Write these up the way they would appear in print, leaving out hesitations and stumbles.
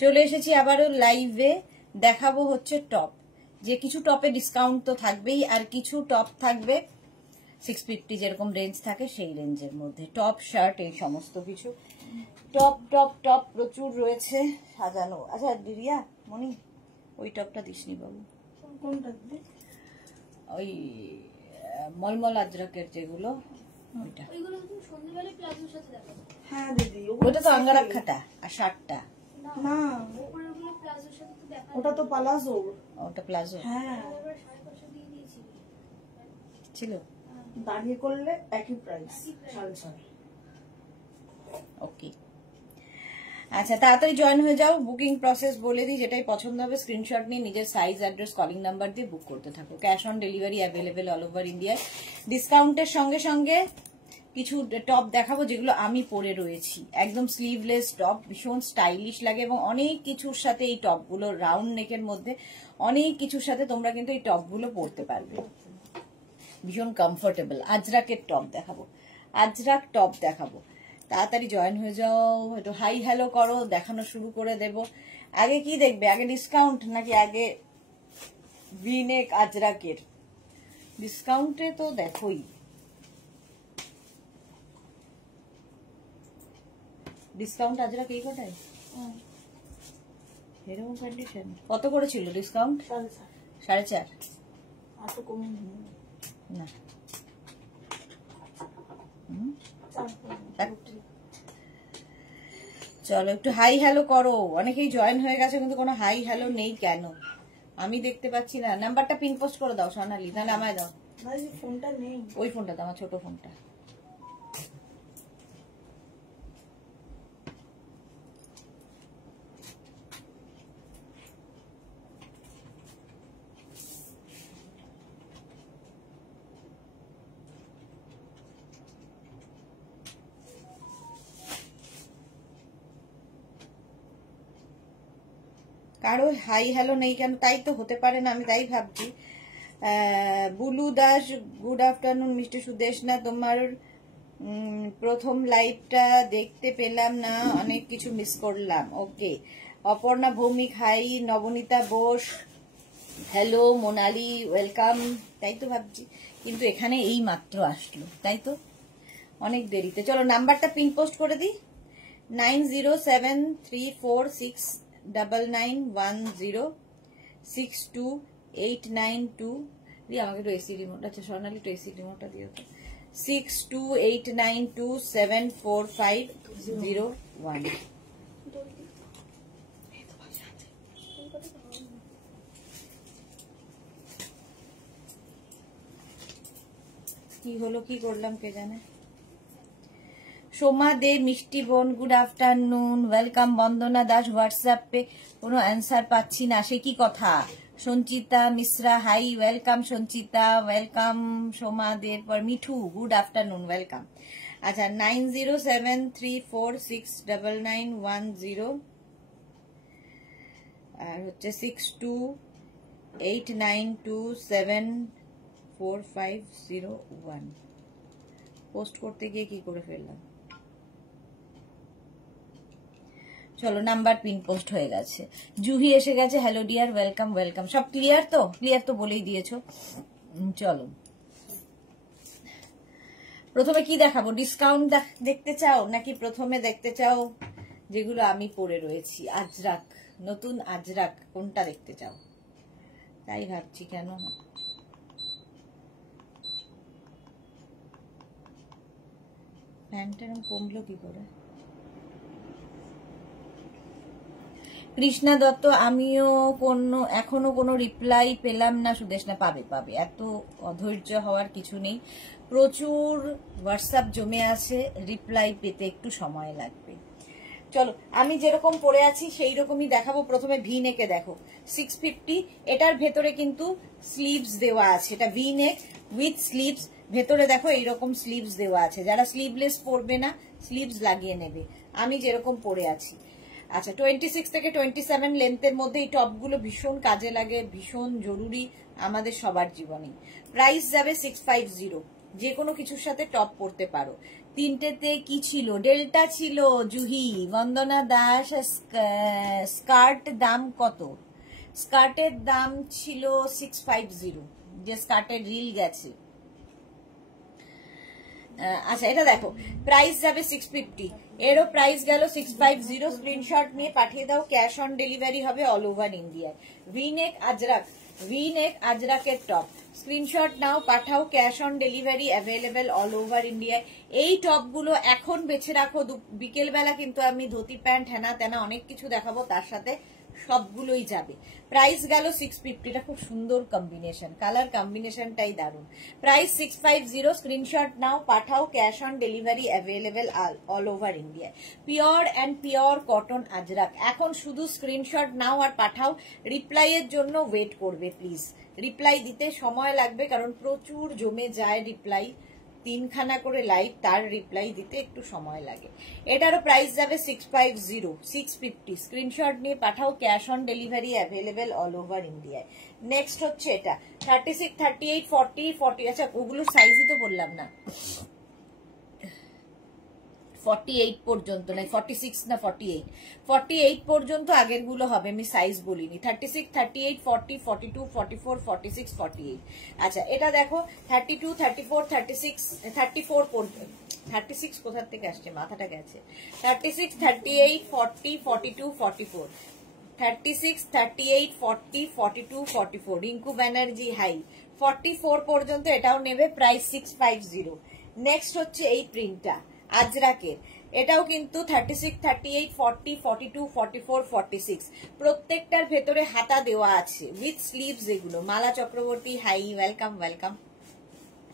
চলে এসেছি আবারও লাইভে। দেখাবো হচ্ছে টপ, যে কিছু টপে ডিসকাউন্ট তো থাকবেই, আর কিছু টপ থাকবে 650 যেরকম রেঞ্জ থাকে সেই রেঞ্জের মধ্যে। টপ শার্ট এই সমস্ত কিছু টপ টপ টপ প্রচুর রয়েছে সাজানো। আচ্ছা রিয়া মনি ওই টপটা দিসনি বাবু, কোনটা? ওই মলমল আজরাকের যেগুলো, ওইটা। হ্যাঁ দিদি, ওটা তো আঙ্গারাক্ষাটা আর শার্টটা না, ওটা তো পালাজো। ওটা প্লাজো। হ্যাঁ ছিল, দাঁড়িয়ে করলে একই প্রাইস, 7.5। ওকে আচ্ছা, তাড়াতাড়ি জয়েন হয়ে যাও। বুকিং প্রসেস বলে দিই, যেটাই পছন্দ হবে স্ক্রিনশট নিয়ে নিজের সাইজ, অ্যাড্রেস, কলিং নাম্বার দিয়ে বুক করতে থাকো। Cash on delivery available all over ইন্ডিয়ায়। ডিসকাউন্টের সঙ্গে সঙ্গে কিছু টপ দেখাবো যেগুলো আমি পরে রয়েছি, একদম স্লিভলেস টপ, ভীষণ স্টাইলিশ লাগে এবং অনেক কিছুর সাথে এই টপগুলো রাউন্ড নেকের মধ্যে অনেক কিছুর সাথে তোমরা কিন্তু এই টপগুলো পরতে পারবে, ভীষণ কমফোর্টেবল। আজরাকের টপ দেখাবো, আজরাক টপ দেখাবো। তাড়াতাড়ি জয়েন হয়ে যাও, একটু হাই হ্যালো করো, দেখানো শুরু করে দেব। আগে কি দেখবে, আগে ডিসকাউন্ট নাকি আগে ভিনেক আজরাকের? ডিসকাউন্টে তো দেখোই, ডিসকাউন্ট আজরাক এই কটাই এরকম কন্ডিশন। কত করেছিল ডিসকাউন্ট? 4.5। আর তো কমে না চলো একটু হাই হ্যালো করো। অনেকেই জয়েন হয়ে গেছে কিন্তু কোনো হাই হ্যালো নেই কেন আমি দেখতে পাচ্ছি না। নাম্বারটা পিন পোস্ট করে দাও সোনালি, তাহলে আমায় দাও। ফোনটা নেই, ওই ফোনটা দাও, আমার ছোট ফোনটা। কারো হাই হ্যালো নেই কেন? তাই তো হতে পারে না, আমি তাই ভাবছি। Bulu Das good afternoon. মিষ্টি সুদেশ না, তোমার প্রথম লাইভটা দেখতে পেলাম না, অনেক কিছু মিস করলাম। Okay Aparna Bhowmik hi, Nabanita Bose hello, Monali welcome. তাই তো ভাবছি, কিন্তু এখানে এই মাত্র আসলো, তাই তো অনেক দেরিতে। চলো নাম্বারটা পিন পোস্ট করে দিই, 90734699106282। আমাকে একটু এসি রিমোট, আচ্ছা সোনালি একটু এসি রিমোটটা দিও তো। 6289274501। কি হলো, কি করলাম কে জানে। সোমা দে মিষ্টি বোন good afternoon, welcome. Bandana Das হোয়াটসঅ্যাপে কোনো অ্যান্সার পাচ্ছি না, সে কি কথা? Sanchita Mishra hi, welcome Sanchita, welcome Soma দের পর মিঠু গুড আফটারনুন, ওয়েলকাম। আচ্ছা 9073469910 আর হচ্ছে 6289274501। পোস্ট করতে গিয়ে কি করে ফেললাম। চলো নাম্বার পিন পোস্ট হয়ে গেছে। জুহি এসে গেছে, হ্যালো ডিয়ার, ওয়েলকাম ওয়েলকাম। সব ক্লিয়ার তো? ক্লিয়ার তো বলেই দিয়েছো। চলো প্রথমে কি দেখাবো? ডিসকাউন্ট দেখতে চাও নাকি প্রথমে দেখতে চাও যেগুলো আমি পরে রয়েছি? আজরাক, নতুন আজরাক, কোনটা দেখতে চাও? তাই ভাবছি কেন প্যান্টটা কমলো কি করে। কৃষ্ণা দত্ত আমিও এখনো কোনো রিপ্লাই পেলাম না। সুদেশ না, পাবে পাবে, এত অধৈর্য হওয়ার কিছু নেই। প্রচুর হোয়াটসঅ্যাপ জমে আছে, রিপ্লাই পেতে একটু সময় লাগবে। চলো আমি যেরকম পরে আছি সেই রকমই দেখাবো। প্রথমে ভি নেকে দেখো, 650। এটার ভেতরে কিন্তু স্লিভস দেওয়া আছে, এটা ভি নেক উইথ স্লিভস। ভেতরে দেখো এইরকম স্লিভস দেওয়া আছে, যারা স্লিভলেস পরবে না স্লিভস লাগিয়ে নেবে, আমি যেরকম পরে আছি। আচ্ছা 26 থেকে 27 লেন্থের মধ্যে এই টপগুলো ভীষণ কাজে লাগে, ভীষণ জরুরি আমাদের সবার জীবনে। প্রাইস যাবে 650, যে কোনো কিছুর সাথে টপ পরতে পারো। তিনটেতে কি ছিল? ডেল্টা ছিল, জুহি, বন্দনা দাস। স্কার্ট দাম কত? স্কার্টের দাম ছিল 650, যে স্কার্টের রিল গেছে। আচ্ছা এটা দেখো, প্রাইস যাবে 650, এরও প্রাইস গেল 650। স্ক্রিনশট নিয়ে পাঠিয়ে দাও, ক্যাশ অন ডেলিভারি হবে অল ওভার ইন্ডিয়ায়। ভিনেক আজরাক, ভিনেক আজরাকের টপ, স্ক্রিনশট নাও, পাঠাও, cash on delivery available all over ইন্ডিয়ায়। এই টপগুলো এখন বেছে রাখো, বিকেল বেলা কিন্তু আমি ধুতি প্যান্ট হেনা তেনা অনেক কিছু দেখাবো, তার সাথে সবগুলোই যাবে। প্রাইস গেল 650, এটা খুব সুন্দর কম্বিনেশন, কালার কম্বিনেশনটাই দারুন। প্রাইস 650, স্ক্রিনশট নাও, পাঠাও, cash on delivery available all over ইন্ডিয়ায়। Pure and pure cotton ajrak, এখন শুধু স্ক্রিনশট নাও আর পাঠাও। রিপ্লাই এর জন্য ওয়েট করবে প্লিজ, রিপ্লাই দিতে সময় লাগবে, কারণ প্রচুর জমে যায় রিপ্লাই, 3খানা করে লাইভ, তার রিপ্লাই দিতে একটু সময় লাগে। এটারও প্রাইস যাবে 650, 650, স্ক্রিনশট নিয়ে পাঠাও, cash on delivery available all over ইন্ডিয়ায়। নেক্সট হচ্ছে এটা 36, 38, 40, 40, আচ্ছা ওগুলোর সাইজই তো বললাম না, 48 পর্যন্ত না, 46 না 48 পর্যন্ত আগের গুলো হবে, আমি সাইজ বলিনি। 36, 38, 40, 42, 44, 46, 48। আচ্ছা এটা দেখো 32, 34, 36, 34 পর্যন্ত, 36 কোথা থেকে আসছে, মাথাটা গেছে। 36, 38, 40, 42, 44, 36, 38, 40, 42, 44। রিঙ্কু ব্যানার্জি হাই, 44 পর্যন্ত এটাও নেবে, প্রাইস 650। নেক্সট হচ্ছে এই প্রিন্টটা আজরাকের, এটাও কিন্তু 36, 38, 40, 42, 44, 46, প্রত্যেকটার ভেতরে হাতা দেওয়া আছে উইথ স্লিভস। এগুলো মালা চক্রবর্তী হাই, ওয়েলকাম ওয়েলকাম।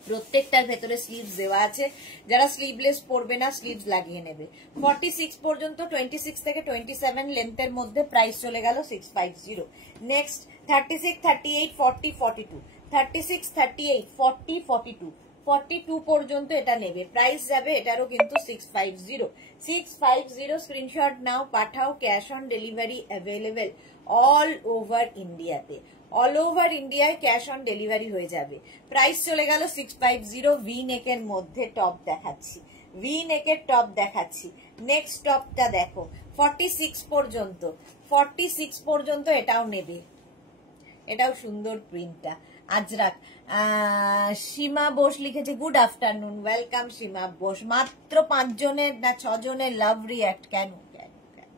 প্রত্যেকটার ভেতরে স্লিভস দেওয়া আছে, যারা স্লিভলেস পরবে না স্লিভস লাগিয়ে নেবে। 46 পর্যন্ত, 26 থেকে 27 লেন্থের মধ্যে, প্রাইস চলে গেল 650। নেক্সট 36, 38, 40, 42, 36, 38, 40, 42, 42 পর্যন্ত এটা নেবে, প্রাইস যাবে এটারও কিন্তু 650, 650। স্ক্রিনশট নাও, পাঠাও, cash on delivery available all over ইন্ডিয়াতে, অল ওভার ইন্ডিয়ায় ক্যাশ অন ডেলিভারি হয়ে যাবে। প্রাইস চলে গেল 650। ভি নেকের মধ্যে টপ দেখাচ্ছি, ভি নেকের টপ দেখাচ্ছি। নেক্সট টপটা দেখো 46 পর্যন্ত, 46 পর্যন্ত এটাও নেবে, এটাও সুন্দর প্রিন্টটা আজরাক। সীমা বোস লিখেছে গুড আফটারনুন, ওয়েলকাম সীমা বোস। মাত্র 5 জনের না 6 জনের লাভ রিয়াক্ট, কেন কেন কেন,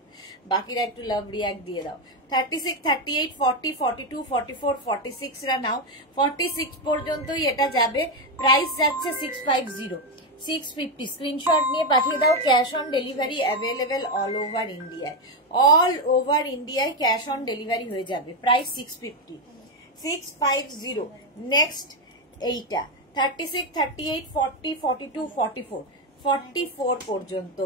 বাকিরা একটু লাভ রিয়াক্ট দিয়ে দাও। 36, 38, 40, 42, 44, 46 রা নাও, 46 পর্যন্তই এটা যাবে, প্রাইস যাচ্ছে 650, 650। স্ক্রিনশট নিয়ে পাঠিয়ে দাও, cash on delivery available all over ইন্ডিয়ায়, অল ওভার ইন্ডিয়ায় ক্যাশ অন ডেলিভারি হয়ে যাবে, প্রাইস 650, 650। নেক্সট এইটা 36, 38, 40, 42, 44, 44 পর্যন্ত,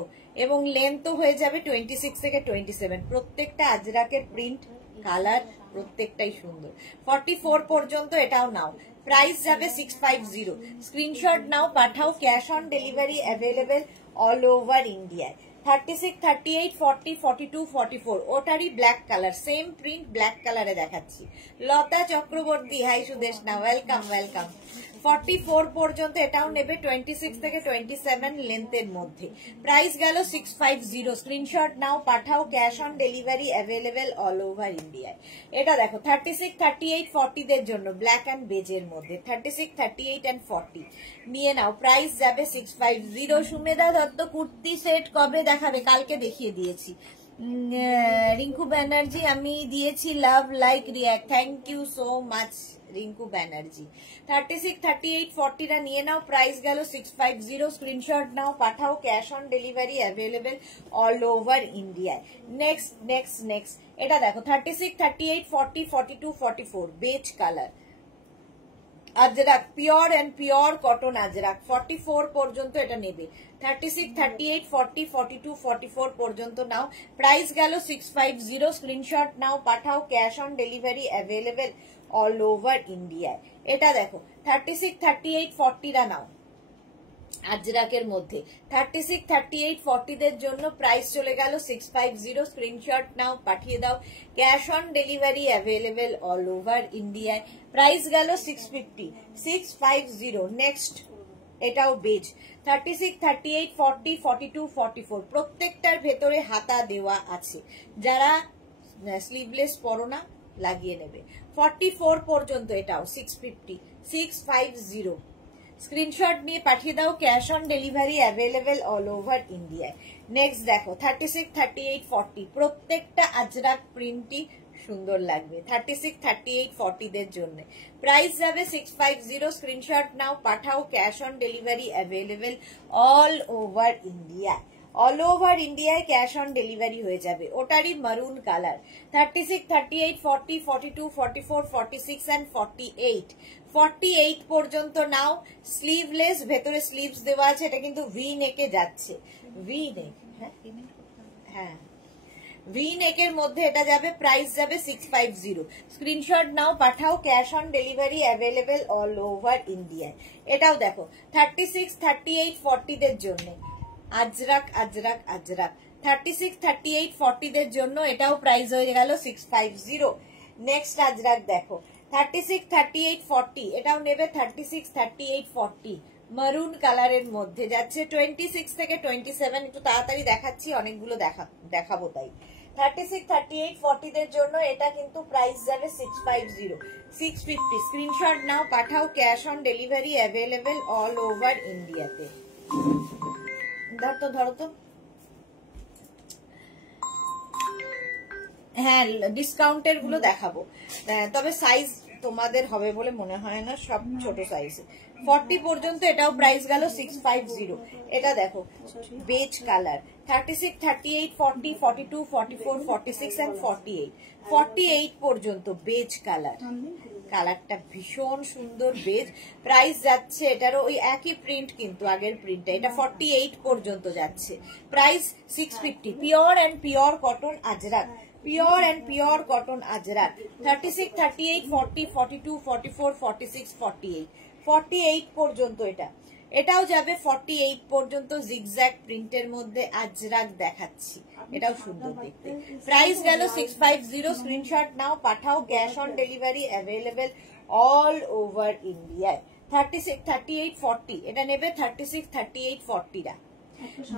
এবং লেন্থ হয়ে যাবে 26 থেকে 27। প্রত্যেকটা আজরাকের প্রিন্ট, কালার প্রত্যেকটাই সুন্দর। 44 পর্যন্ত এটাও নাও, প্রাইস যাবে 650। স্ক্রিনশট নাও, পাঠাও, cash on delivery available all over ইন্ডিয়ায়। 36, 38, 40, 42, 44, ওটারই black colour, same print black কালারে দেখাচ্ছি। লতা চক্রবর্তী হাই, সুদেশ না, ওয়েলকাম ওয়েলকাম। 44 পর্যন্ত এটাও নেবে, 26 থেকে 27 লেন্থের মধ্যে, প্রাইস গেল 650। স্ক্রিনশট নাও, পাঠাও, cash on delivery available all over ইন্ডিয়ায়। এটা দেখো 36, 38, 40 দের জন্য ব্ল্যাক অ্যান্ড বেজের মধ্যে, 36, 38 and 40 নিয়ে নাও, প্রাইস যাবে 650। সুমেধা দত্ত কুর্তি সেট কবে দেখাবে? কালকে দেখিয়ে দিয়েছি। রিঙ্কু ব্যানার্জি আমি দিয়েছি love like react, thank you so much Rinku Banerjee. 36, 38, 40 রা নিয়ে নাও, প্রাইস গেল 650। স্ক্রিনশট নাও, পাঠাও, cash on delivery available all over ইন্ডিয়ায়। নেক্সট নেক্সট নেক্সট এটা দেখো 36, 38, 40, 42, 44 beige colour Ajrak, pure and pure cotton Ajrak. 44 পর্যন্ত এটা নেবে, 36, 38, 40, 42, 44 পর্যন্ত নাও, প্রাইস গেল 650। স্ক্রিনশট নাও, পাঠাও, cash on delivery available all over ইন্ডিয়ায়। এটা দেখো 36, 38, 40 রা নাও আজরাকের মধ্যে, 36, 38, 40 দের জন্য প্রাইস চলে গেল 650। স্ক্রিনশট নাও, পাঠিয়ে দাও, cash on delivery available all over ইন্ডিয়ায়, প্রাইস গেল 650, 650। নেক্সট এটাও বেজ 36, 38, 40, 42, 44 প্রত্যেকটার ভেতরে হাতা দেওয়া আছে। যারা স্লিভলেস পরো না লাগিয়ে নেবে। 44 পর্যন্ত এটাও 650, 650 স্ক্রিনশট নিয়ে পাঠিয়ে দাও। Cash on delivery available all over ইন্ডিয়ায়। নেক্সট দেখো 36, 38, 40 প্রত্যেকটা আজরাক প্রিন্টই সুন্দর লাগবে। 36, 38, 40 দের জন্য প্রাইস যাবে 650। স্ক্রিনশট নাও, পাঠাও। Cash on delivery available all over India. All over ইন্ডিয়ায় ক্যাশ অন ডেলিভারি হয়ে যাবে। ওটারই মারুন কালার। 36, 38, 40, 42, 44, 46 এন্ড 48 48 পর্যন্ত নাও। স্লিভলেস, ভেতরে স্লিভস দেওয়া আছে। এটা কিন্তু ভি নেকে যাচ্ছে। ভি নেক, হ্যাঁ ভি নেকের মধ্যে এটা যাবে। প্রাইস যাবে 650। স্ক্রিনশট নাও, পাঠাও। Cash on delivery available all over ইন্ডিয়ায়। এটাও দেখো 36, 38, 40 দের জন্য আজরাক আজরাক আজরাক। 36, 38, 40 দের জন্য এটাও প্রাইস হয়ে গেল 650। নেক্সট আজরাক দেখো 36, 38, 40 এটাও নেবে। 36, 38, 40 মারুন কালারের মধ্যে যাচ্ছে। 26 থেকে 27 একটু তাড়াতাড়ি দেখাচ্ছি, অনেকগুলো দেখাবো তাই। 36, 38, 40 দের জন্য এটা কিন্তু প্রাইস যাবে 650, 650। স্ক্রিনশট নাও, পাঠাও। Cash on delivery available all over ইন্ডিয়াতে। ধরো তো, হ্যাঁ ডিসকাউন্টের গুলো দেখাবো, তবে সাইজ তোমাদের হবে বলে মনে হয় না, সব ছোট সাইজ। 40 পর্যন্ত এটাও প্রাইস গেল 650। এটা দেখো বেজ কালার। 36, 38, 40, 42, 44, 46 এন্ড 48 48 পর্যন্ত বেজ কালার। কালারটা ভীষণ সুন্দর বেজ। প্রাইস যাচ্ছে এটারও ওই একই প্রিন্ট কিন্তু আগের প্রিন্টটা। এটা 48 পর্যন্ত যাচ্ছে। Price 650। Pure and pure cotton Ajrak, pure and pure cotton Ajrak. 36, 38, 40, 42, 44, 46, 48 48 পর্যন্ত এটা। এটাও যাবে 48 পর্যন্ত। জিগজ্যাগ প্রিন্টের মধ্যে আজরাক দেখাচ্ছি, এটাও সুন্দর দেখতে। প্রাইস গেল 650। স্ক্রিনশট নাও, পাঠাও। Cash on delivery available all over ইন্ডিয়ায়। 36, 38, 40 এটা নেবে। 36, 38, 40 রা।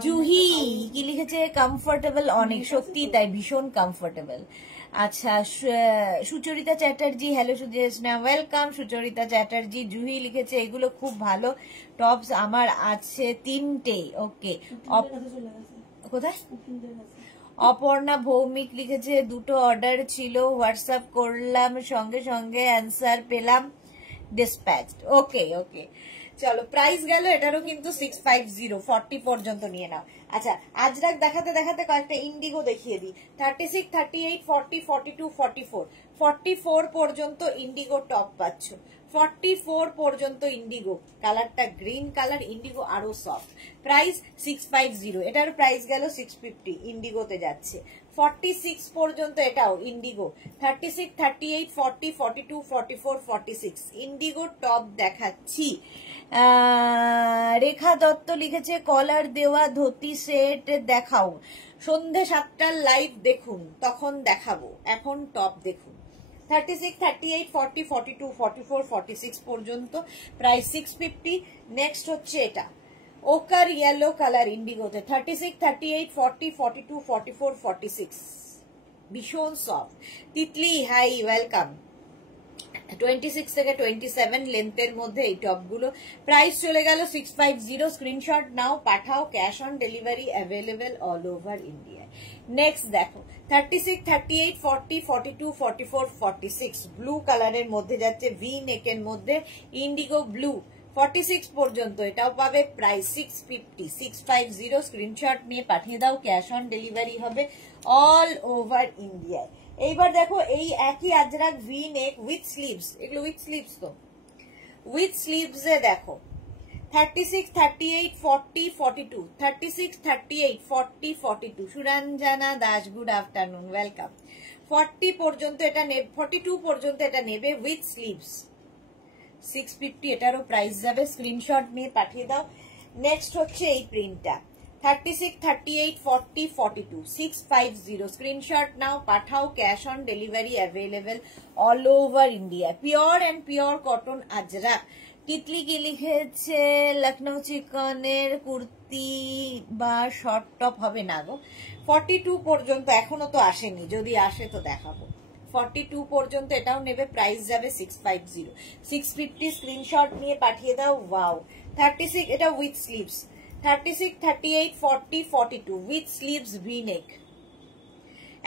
জুহি কি লিখেছে? কমফোর্টেবল অনেক, সত্যি তাই, ভীষণ কমফোর্টেবল। আচ্ছা সুচরিতা চ্যাটার্জি, হ্যালো সুজেশনা, ওয়েলকাম সুচরিতা চ্যাটার্জি। জুহি লিখেছে এগুলো খুব ভালো টপস, আমার আছে 3টে। ওকে, কোথায়? অপর্ণা ভৌমিক লিখেছে 2টো অর্ডার ছিল, হোয়াটসঅ্যাপ করলাম, সঙ্গে সঙ্গে অ্যান্সার পেলাম, ডিসপ্যাচড। ওকে ওকে, চলো প্রাইস গেল এটারও কিন্তু 650। 40 পর্যন্ত নিয়ে নাও। আচ্ছা আজরাক দেখাতে দেখাতে কয়েকটা ইন্ডিগো দেখিয়ে দিই। 36, 38, 40, 42, 44 44 পর্যন্ত ইন্ডিগো টপ পাচ্ছ। 44 পর্যন্ত ইন্ডিগো, কালারটা গ্রিন কালার, ইন্ডিগো আরো সফট। প্রাইস 650। এটার প্রাইস গেল 650, ইন্ডিগোতে যাচ্ছে। 46 পর্যন্ত এটাও ইন্ডিগো। 36, 38, 40, 42, 44, 46 ইন্ডিগো টপ দেখাচ্ছি। রেখা দত্ত লিখেছে কলার দেওয়া ধুতি সেট দেখাও, সন্ধে 7টার লাইভ দেখুন তখন দেখাবো, এখন টপ দেখুন। 36, 38, 40, 42, 44, 46 পর্যন্ত প্রাইস 650। নেক্সট হচ্ছে এটা ওকার ইয়েলো কালার ইন্ডিগোতে। 36, 38, 40, 42, 44, 46 ভীষণ সফট। Titli high, welcome. 26 থেকে 27 লেন্থের মধ্যে এই টপগুলো। প্রাইস চলে গেল 650। স্ক্রিনশট নাও, পাঠাও। Cash on delivery available all over India. Next দেখো 36, 38, 40, 42, 44, 46 ব্লু কালারের মধ্যে যাচ্ছে, ভি নেকের মধ্যে ইন্ডিগো ব্লু। 46 পর্যন্ত এটাও পাবে। প্রাইস 650, 650। স্ক্রিনশট নিয়ে পাঠিয়ে দাও। ক্যাশ অন ডেলিভারি হবে অল ওভার ইন্ডিয়ায়। এইবার দেখো এই একই Ajrak V neck with sleeves, এগুলো উইথ স্লিভস তো, উইথ স্লিভস এ দেখো 36, 38, 40, 42 36, 38, 40, 42 Suranjana Das, good afternoon, welcome. 40 পর্যন্ত এটা নেবে, 42 পর্যন্ত এটা নেবে উইথ স্লিভস। 650 এটারও প্রাইস যাবে। স্ক্রিনশট নিয়ে পাঠিয়ে দাও। নেক্সট হচ্ছে এই প্রিন্টটা 36, 38, 40, 42 650। স্ক্রিনশট নাও, পাঠাও। Cash on delivery available all over India. Pure and pure cotton Ajrak. Titli কি লিখেছে, লখনৌ চিকনের কুর্তি বা শর্ট টপ হবে না গো। 42 পর্যন্ত এখনো তো আসেনি, যদি আসে তো দেখাবো। 42 পর্যন্ত এটাও নেবে, প্রাইস যাবে 650। 650 স্ক্রিনশট নিয়ে পাঠিয়ে দাও। ওয়াও 36, এটা with sleeves. 36, 38, 40, 42 with sleeves, V নেক।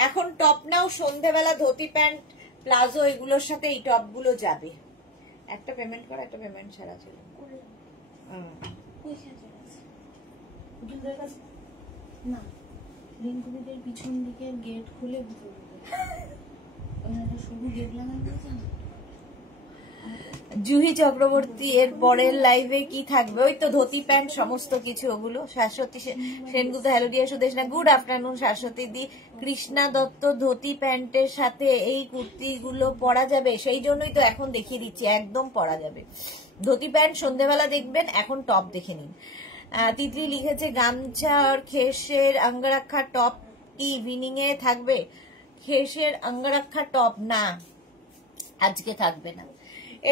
এখন টপ নাও, সন্ধেবেলা ধুতি প্যান্ট প্লাজো এগুলোর সাথে এই টপ গুলো যাবে। একটা পেমেন্ট করা, একটা পেমেন্ট ছাড়া ছিল। না, রিঙ্কুদিদের পিছন দিকে গেট খুলে ভিতরে শুধু গেট লাগানো আছে না। জুহি চক্রবর্তী এর পরের লাইভে কি থাকবে? ওই তো ধুতি প্যান্ট সমস্ত কিছু ওগুলো। শাশ্বতী সেনগুপ্ত, হ্যালো ডিয়ার সুদেশ না, গুড আফটারনুন শাশ্বতী দি। কৃষ্ণা দত্ত, ধুতি প্যান্টের সাথে এই কুর্তিগুলো পরা যাবে? সেই জন্যই তো এখন দেখিয়ে দিচ্ছি, একদম পরা যাবে। ধুতি প্যান্ট সন্ধ্যেবেলা দেখবেন, এখন টপ দেখে নিন। তিতলি লিখেছে গামছা আর খেসের অঙ্গরাক্ষা টপ কি ইভিনিং এ থাকবে? খেসের অঙ্গরাক্ষা টপ না, আজকে থাকবে না।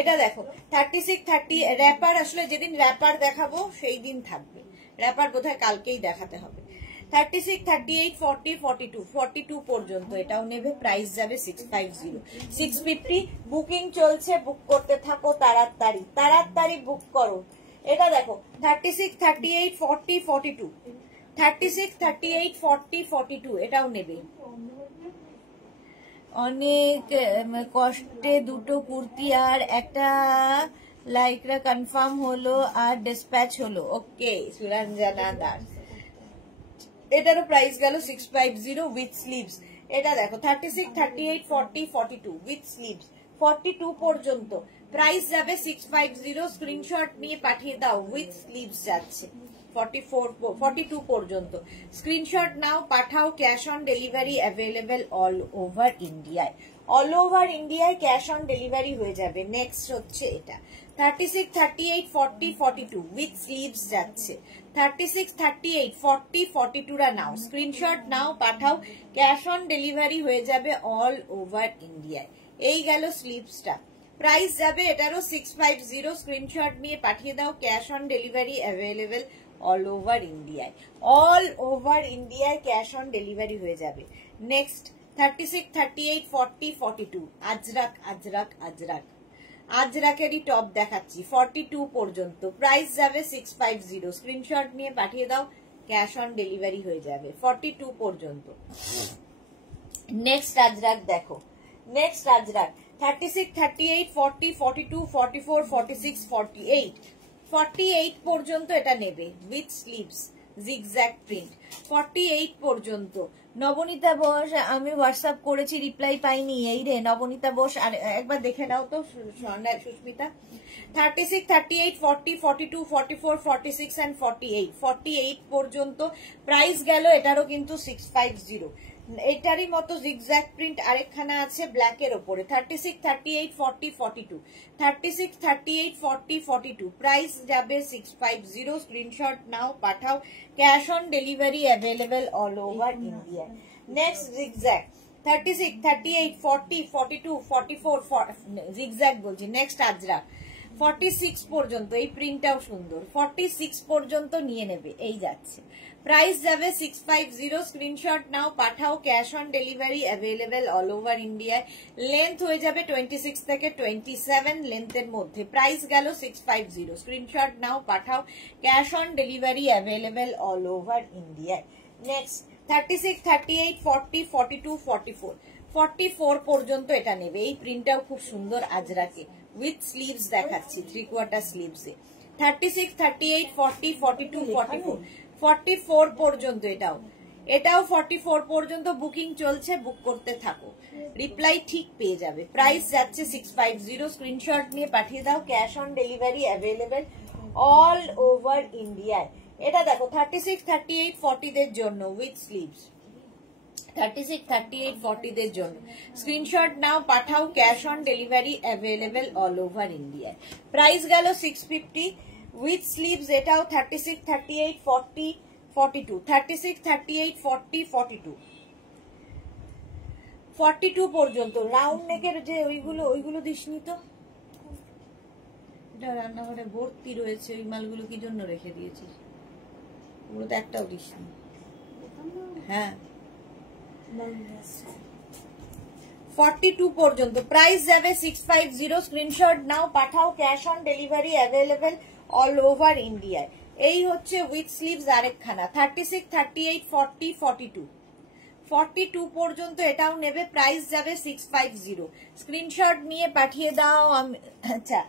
এটা দেখো 36, 30 র্যাপার, আসলে যেদিন র্যাপার দেখাবো সেই দিন থাকবে। র্যাপার বোধহয় কালকেই দেখাতে হবে। 36, 38, 40, 42 42 পর্যন্ত এটাও নেবে, প্রাইস যাবে 650। 650 বুকিং চলছে, বুক করতে থাকো তাড়াতাড়ি, তাড়াতাড়ি বুক করো। এটা দেখো 36, 38, 40, 42 36, 38, 40, 42 এটাও নেবে। অনেক কষ্টে দুটো কুর্তি আর একটা লাইকরা কনফার্ম হলো আর ডিসপ্যাচ হলো। ওকে সুরঞ্জনা দাস, এটারও প্রাইস গেল 650 উইথ স্লিভস। এটা দেখো 36, 38, 40, 42 উইথ স্লিভস। 42 পর্যন্ত প্রাইস যাবে 650। স্ক্রিনশট নিয়ে পাঠিয়ে দাও, উইথ স্লিভস যাচ্ছে। 42 পর্যন্ত স্ক্রিনশট নাও, পাঠাও। Cash on delivery available all over ইন্ডিয়ায়। অল ওভার ইন্ডিয়ায় ক্যাশ অন ডেলিভারি হয়ে যাবে। নেক্সট হচ্ছে এটা 36, 38, 40, 42 উইথ স্লিভস যাচ্ছে। 36, 38, 40, 42 রা নাও, স্ক্রিনশট নাও, পাঠাও। ক্যাশ অন ডেলিভারি হয়ে যাবে অল ওভার ইন্ডিয়ায়। এই গেল স্লিভসটা, প্রাইস যাবে এটারও 650। স্ক্রিনশট নিয়ে পাঠিয়ে দাও। Cash on delivery available all over ইন্ডিয়ায়। অল ওভার ইন্ডিয়ায় ক্যাশ অন ডেলিভারি হয়ে যাবে। নেক্সট 36, 38, 40, 42 আজরাক আজরাক আজরাক আজরাকেরই টপ দেখাচ্ছি। 42 পর্যন্ত প্রাইস যাবে 650। স্ক্রিনশট নিয়ে পাঠিয়ে দাও, ক্যাশ অন ডেলিভারি হয়ে যাবে 42 পর্যন্ত। নেক্সট আজরাক দেখো, নেক্সট আজরাক 36, 38, 40, 42, 44, 46, 48 48 পর্যন্ত এটা নেবে উইথ স্লিভস, জিগজ্যাগ প্রিন্ট। 48 পর্যন্ত। নবনীতা বোস, আমি হোয়াটসঅ্যাপ করেছি, রিপ্লাই পাইনি। এই রে নবনীতা বোস, আর একবার দেখে নাও তো সুস্মিতা। 36, 38, 40, 42, 44, 46 and 48 48 পর্যন্ত প্রাইস গেল এটারও কিন্তু 650। এটারই মতো জিগজ্যাগ প্রিন্ট আরেকখানা আছে ব্ল্যাকের ওপরে। 36, 38, 40, 42 36, 38, 40, 42 প্রাইস যাবে 650। স্ক্রিনশট নাও, পাঠাও। Cash on delivery available all over India. Next zigzag 36, 38, 40, 42, 44 zigzag বলছি। নেক্সট আজরা 46 পর্যন্ত, এই প্রিন্টটাও সুন্দর। 46 পর্যন্ত নিয়ে নেবে, এই যাচ্ছে। প্রাইস যাবে 650। স্ক্রিনশট নাও, পাঠাও। Cash on delivery available all over ইন্ডিয়ায়। লেন্থ হয়ে যাবে 26 থেকে 27 লেন্থের মধ্যে। প্রাইস গেল 650। স্ক্রিনশট নাও, পাঠাও। Cash on delivery available all over ইন্ডিয়ায়। নেক্সট 36, 38, 40, 42, 44 44 পর্যন্ত এটা নেবে। এই প্রিন্টটাও খুব সুন্দর আজরাকে, উইথ স্লিভস দেখাচ্ছি, 3/4 স্লিভসে। 36, 38, 40, 42, 44 44 পর্যন্ত এটাও 44 পর্যন্ত বুকিং চলছে, বুক করতে থাকো, রিপ্লাই ঠিক পেয়ে যাবে। প্রাইস যাচ্ছে 650। স্ক্রিনশট নিয়ে পাঠিয়ে দাও। Cash on delivery available all over ইন্ডিয়ায়। এটা দেখো 36, 38, 40 দের জন্য উইথ স্লিভস। 36, 38, 40 দের জন্য স্ক্রিনশট নাও, পাঠাও। Cash on delivery available all over ইন্ডিয়ায়। প্রাইস গেল 650 উইথ স্লিভস। এটাও 36, 38, 40, 42 36, 38, 40, 42 42 পর্যন্ত। রাউন্ড নেকের যে ওইগুলো দিসনি তো, এটা রান্নাঘরে ভর্তি রয়েছে, ওই মালগুলো কি জন্য রেখে দিয়েছিস? ওগুলো তো একটাও দিস না। হ্যাঁ 42 পর্যন্ত প্রাইস যাবে 650। স্ক্রিনশট নাও, পাঠাও, cash on delivery available all over ইন্ডিয়ায়। এই হচ্ছে উইথ স্লিভস আরেকখানা 36, 38, 40, 42 42 পর্যন্ত এটাও নেবে, প্রাইস যাবে 650। স্ক্রিনশট নিয়ে পাঠিয়ে দাও। আচ্ছা,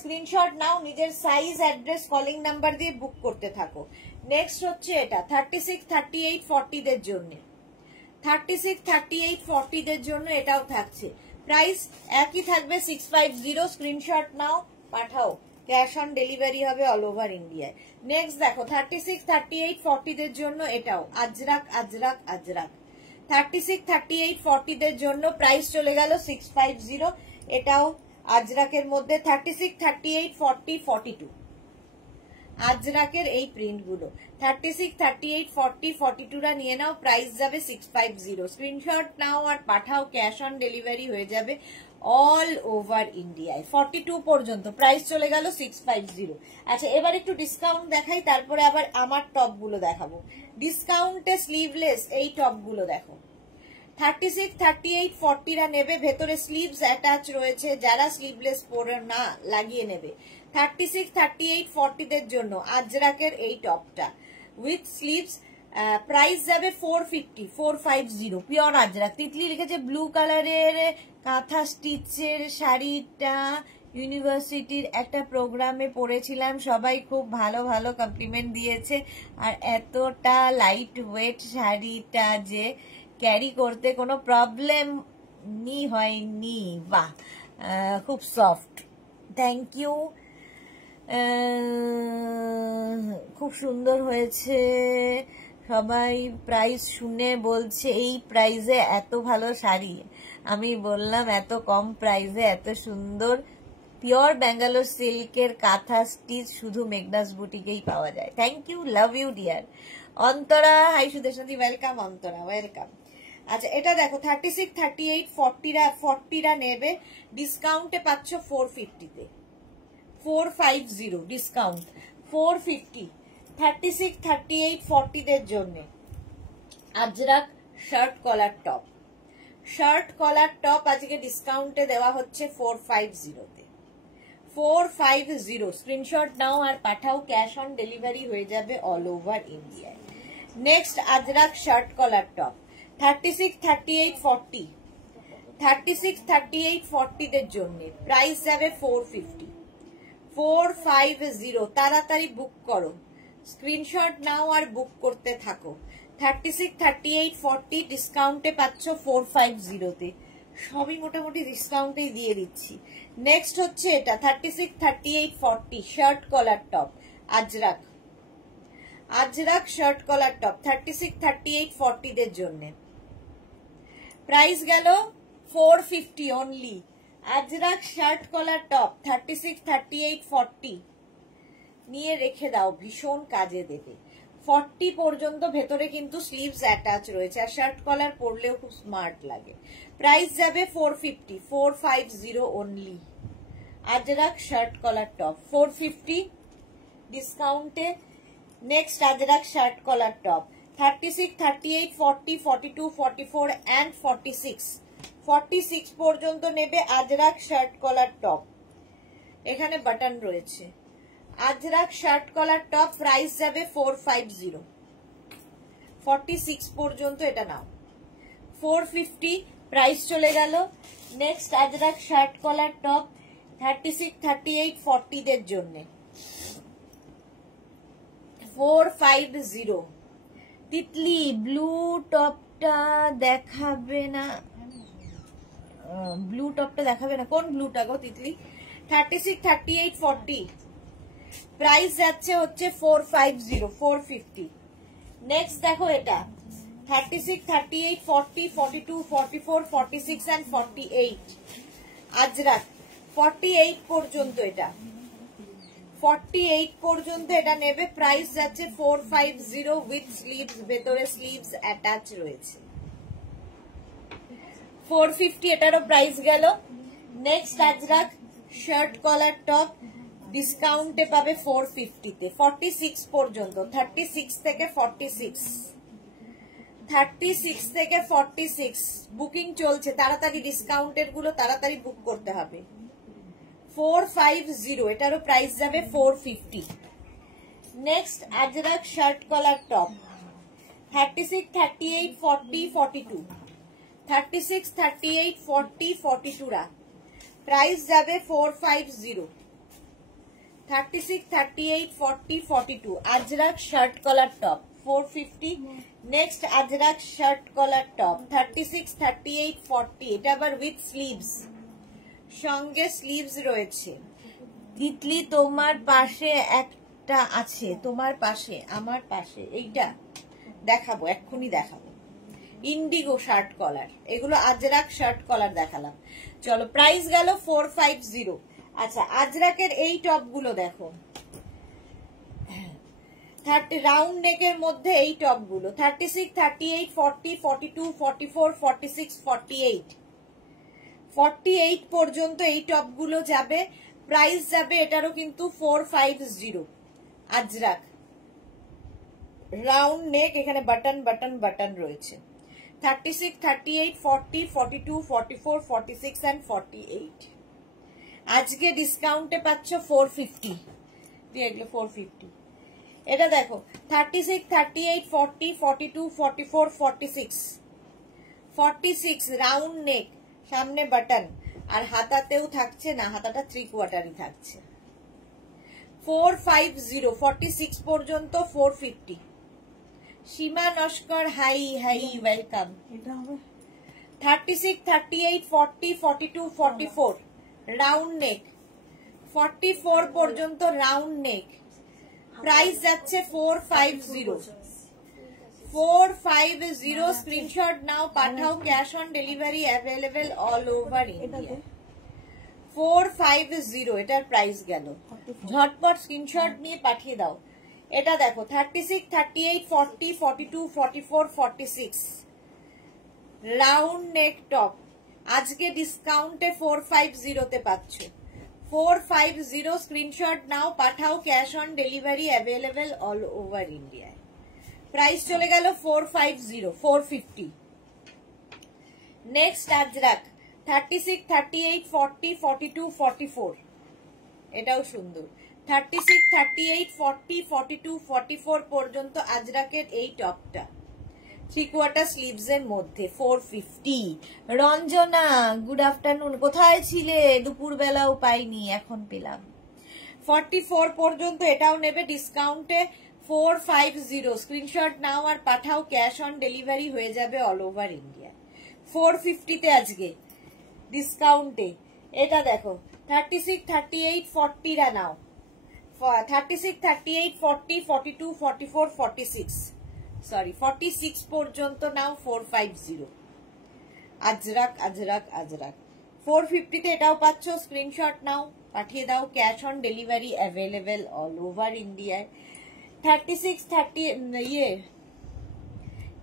স্ক্রিনশট নাও, নিজের সাইজ, অ্যাড্রেস, কলিং নাম্বার দিয়ে বুক করতে থাকো। নেক্সট হচ্ছে এটা 36, 38, 40 দের জন্য। 36, 38, 40 দের জন্য এটাও থাকছে, প্রাইস একই থাকবে 650। স্ক্রিনশট নাও, পাঠাও, ক্যাশ অন ডেলিভারি হবে অল ওভার ইন্ডিয়ায়। নেক্সট দেখো 36, 38, 40 দের জন্য এটাও আজরাক আজরাক আজরাক। 36, 38, 40 দের জন্য প্রাইস চলে গেল 650। এটাও আজরাকের মধ্যে 36, 38, 40, 42 আজরাকের এই প্রিন্ট গুলো 36, 38, 40, 42 রা নিয়ে নাও, প্রাইস যাবে 650। স্ক্রিনশট নাও আর পাঠাও, ক্যাশ অন ডেলিভারি হয়ে যাবে অল ওভার ইন্ডিয়ায়। 42 পর্যন্ত প্রাইস চলে গেল 650। আচ্ছা, এবার একটু ডিসকাউন্ট দেখাই, তারপরে আবার আমার টপ গুলো দেখাবো। ডিসকাউন্টে স্লিভলেস এই টপ গুলো দেখো, 36, 38, 40 রা নেবে, ভেতরে স্লিভস অ্যাটাচ রয়েছে, যারা স্লিভলেস পরে না লাগিয়ে নেবে। 36, 38, 40 দের জন্য আজরাকের এই টপটা উইথ স্লিভস, প্রাইস যাবে 450, 450 পিওর আজরাক। তিতলি লিখেছে ব্লু কালারের কাঁথা স্টিচের শাড়িটা ইউনিভার্সিটির একটা প্রোগ্রামে পরেছিলাম, সবাই খুব ভালো ভালো কমপ্লিমেন্ট দিয়েছে, আর এতটা লাইট ওয়েট শাড়িটা যে ক্যারি করতে কোনো প্রবলেমই হয়নি। বাহ, খুব সফট, থ্যাংক ইউ, খুব সুন্দর হয়েছে। সবাই প্রাইস শুনে বলছে এই প্রাইসে এত ভালো শাড়ি। আমি বললাম এত কম প্রাইসে এত সুন্দর পিওর ব্যাঙ্গালোর সিল্কের কাঁথা স্টিচ শুধু মেঘনাস বুটিকেই পাওয়া যায়। Thank you, love you dear. Antara hi, সুদেশান্তি ওয়েলকাম, অন্তরা ওয়েলকাম। আচ্ছা, এটা দেখো 36, 38, 40 রা নেবে, ডিসকাউন্টে পাচ্ছ 450 তে, 450 ডিসকাউন্ট 450। 36, 38, 40 দের জন্য আজরাক শার্ট কলার টপ, শার্ট কলার টপ আজকে ডিসকাউন্টে দেওয়া হচ্ছে 450 তে, 450। স্ক্রিনশট নাও আর পাঠাও, ক্যাশ অন ডেলিভারি হয়ে যাবে অল ওভার ইন্ডিয়ায়। নেক্সট আজরাক শার্ট কলার টপ 36, 38, 40 36, 38, 40 দের জন্য প্রাইস যাবে 450, 450। তাড়াতাড়ি বুক করো, স্ক্রিনশট নাও আর বুক করতে থাকো। 36, 38, 40 ডিসকাউন্টে পাচ্ছ 450 তে, সবই মোটামুটি ডিসকাউন্টেই দিয়ে দিচ্ছি। নেক্সট হচ্ছে এটা 36, 38, 40 শার্ট কলার টপ আজরাক, আজরাক শার্ট কলার টপ 36, 38, 40 দের জন্য প্রাইস গেল 450 অনলি। আজরাক শার্ট কলার টপ 36, 38, 40 নিয়ে রেখে দাও, ভীষণ কাজে দেবে। 40 পর্যন্ত ভেতরে কিন্তু স্লিভস অ্যাটাচ রয়েছে, আর শার্ট কলার পরলেও খুব স্মার্ট লাগে। প্রাইস যাবে 450, 450 অনলি। আজরাক শার্ট কলার টপ 450 ডিসকাউন্টে। Next Ajrak shirt collar top 36, 38, 40, 42, 44 and 46 46 পর্যন্ত নেবে আজরাক শার্ট কলার টপ, এখানে বাটন রয়েছে। আজরাক শার্ট কলার টপ প্রাইস যাবে 450, 46 পর্যন্ত এটা নাও, 450 প্রাইস চলে গেল। নেক্সট আজরাক শার্ট কলার টপ 36, 38, 40 দের জন্য 450। তিতলি ব্লু টপটা দেখাবে না, ব্লু টপটা দেখাবে না, কোন ব্লুটা গো তিতলি? 36, 38, 40 প্রাইস যাচ্ছে হচ্ছে 450, 450। নেক্সট দেখো এটা 36, 38, 40, 42, 44, 46 and 48 আজরাক 48 পর্যন্ত, এটা 48 পর্যন্ত এটা নেবে, প্রাইস যাচ্ছে 450 উইথ স্লিভস, ভেতরে স্লিভস অ্যাটাচ রয়েছে। 450 এটারও প্রাইস গেল। নেক্সট আজরাক শার্ট কলার টপ ডিসকাউন্টে পাবে 450 তে, 46 পর্যন্ত, 36 থেকে 46, 36 থেকে 46 বুকিং চলছে। তাড়াতাড়ি ডিসকাউন্টের গুলো তাড়াতাড়ি বুক করতে হবে। 450, এটারও প্রাইস যাবে 450। নেক্সট আজরাক শার্ট কলার টপ 36, 38, 40, 42, 36, 38, 40, 42 রা প্রাইস যাবে 450। 36, 38, 40, 42 আজরাক শার্ট কলার টপ 450। নেক্সট আজরাক শার্ট কলার টপ 36, 38, 40, এটা আবার উইথ স্লিভস, সঙ্গে স্লিভস রয়েছে। তিতলি তোমার পাশে একটা আছে, তোমার পাশে, আমার পাশে, এইটা দেখাবো, এক্ষুনি দেখাবো। ইন্ডিগো শার্ট কলার, এগুলো আজরাক শার্ট কলার দেখালাম। চলো প্রাইস গেল 450। আচ্ছা আজরাকের এই টপ গুলো দেখো, 30 রাউন্ড নেকের মধ্যে এই টপ গুলো 36, 38, 40, 42, 44, 46, 48, 48 পর্যন্ত এই টপ গুলো যাবে। প্রাইস যাবে এটারও কিন্তু 450। আজরাক রাউন্ড নেক, এখানে বাটন বাটন বাটন রয়েছে। 36, 38, 40, 42, 44, 46 and 48 আজকে ডিসকাউন্টে পাচ্ছ 450 দিয়ে, এগুলো 450। এটা দেখো 36, 38, 40, 42, 44, 46, 46 রাউন্ড নেক, সামনে বাটন, আর হাতাতেও থাকছে না, হাতাটা 3/4 থাকছে। 450, 46 পর্যন্ত 450। সীমা নস্কর হাই হাই ওয়েলকাম। এটা হবে 36, 38, 40, 42, 44 রাউন্ড নেক, 44 পর্যন্ত রাউন্ড নেক, প্রাইস যাচ্ছে 450। 450 স্ক্রিনশট নাও, পাঠাও, cash on delivery available all over India. 450 এটার প্রাইস গেল, ঝটপট স্ক্রিনশট নিয়ে পাঠিয়ে দাও। এটা দেখো 36, 38, 40, 42, 44, 46 রাউন্ড নেক টপ, আজকে ডিসকাউন্টে 450 তে পাচ্ছ। 450 স্ক্রিনশট নাও, পাঠাও, cash on delivery available all over ইন্ডিয়ায়। প্রাইস চলে গেল 450, 450। নেক্সট আজরাক 36, 38, 40, 42, 44 এটাও সুন্দর। 36, 38, 40, 42, 44 পর্যন্ত আজরাকের এই টপটা 3/4 স্লিভস এর মধ্যে 450। রঞ্জনা গুড আফটারনুন, কোথায় ছিলে? দুপুর বেলাও পাইনি, এখন পেলাম। 44 পর্যন্ত এটাও নেবে ডিসকাউন্টে 450। স্ক্রিনশট নাও আর পাঠাও, ক্যাশ অন ডেলিভারি হয়ে যাবে অল ওভার ইন্ডিয়া। 450 তে আজকে ডিসকাউন্টে। এটা দেখো 36, 38, 40 রা নাও, 36, 38, 40, 42, 44, 46 সরি 46 পর্যন্ত নাও 450। আজরাক আজরাক আজরাক 450 তে এটাও পাচ্ছ, স্ক্রিনশট নাও, পাঠিয়ে দাও, cash on delivery available all over ইন্ডিয়ায়। 36, 30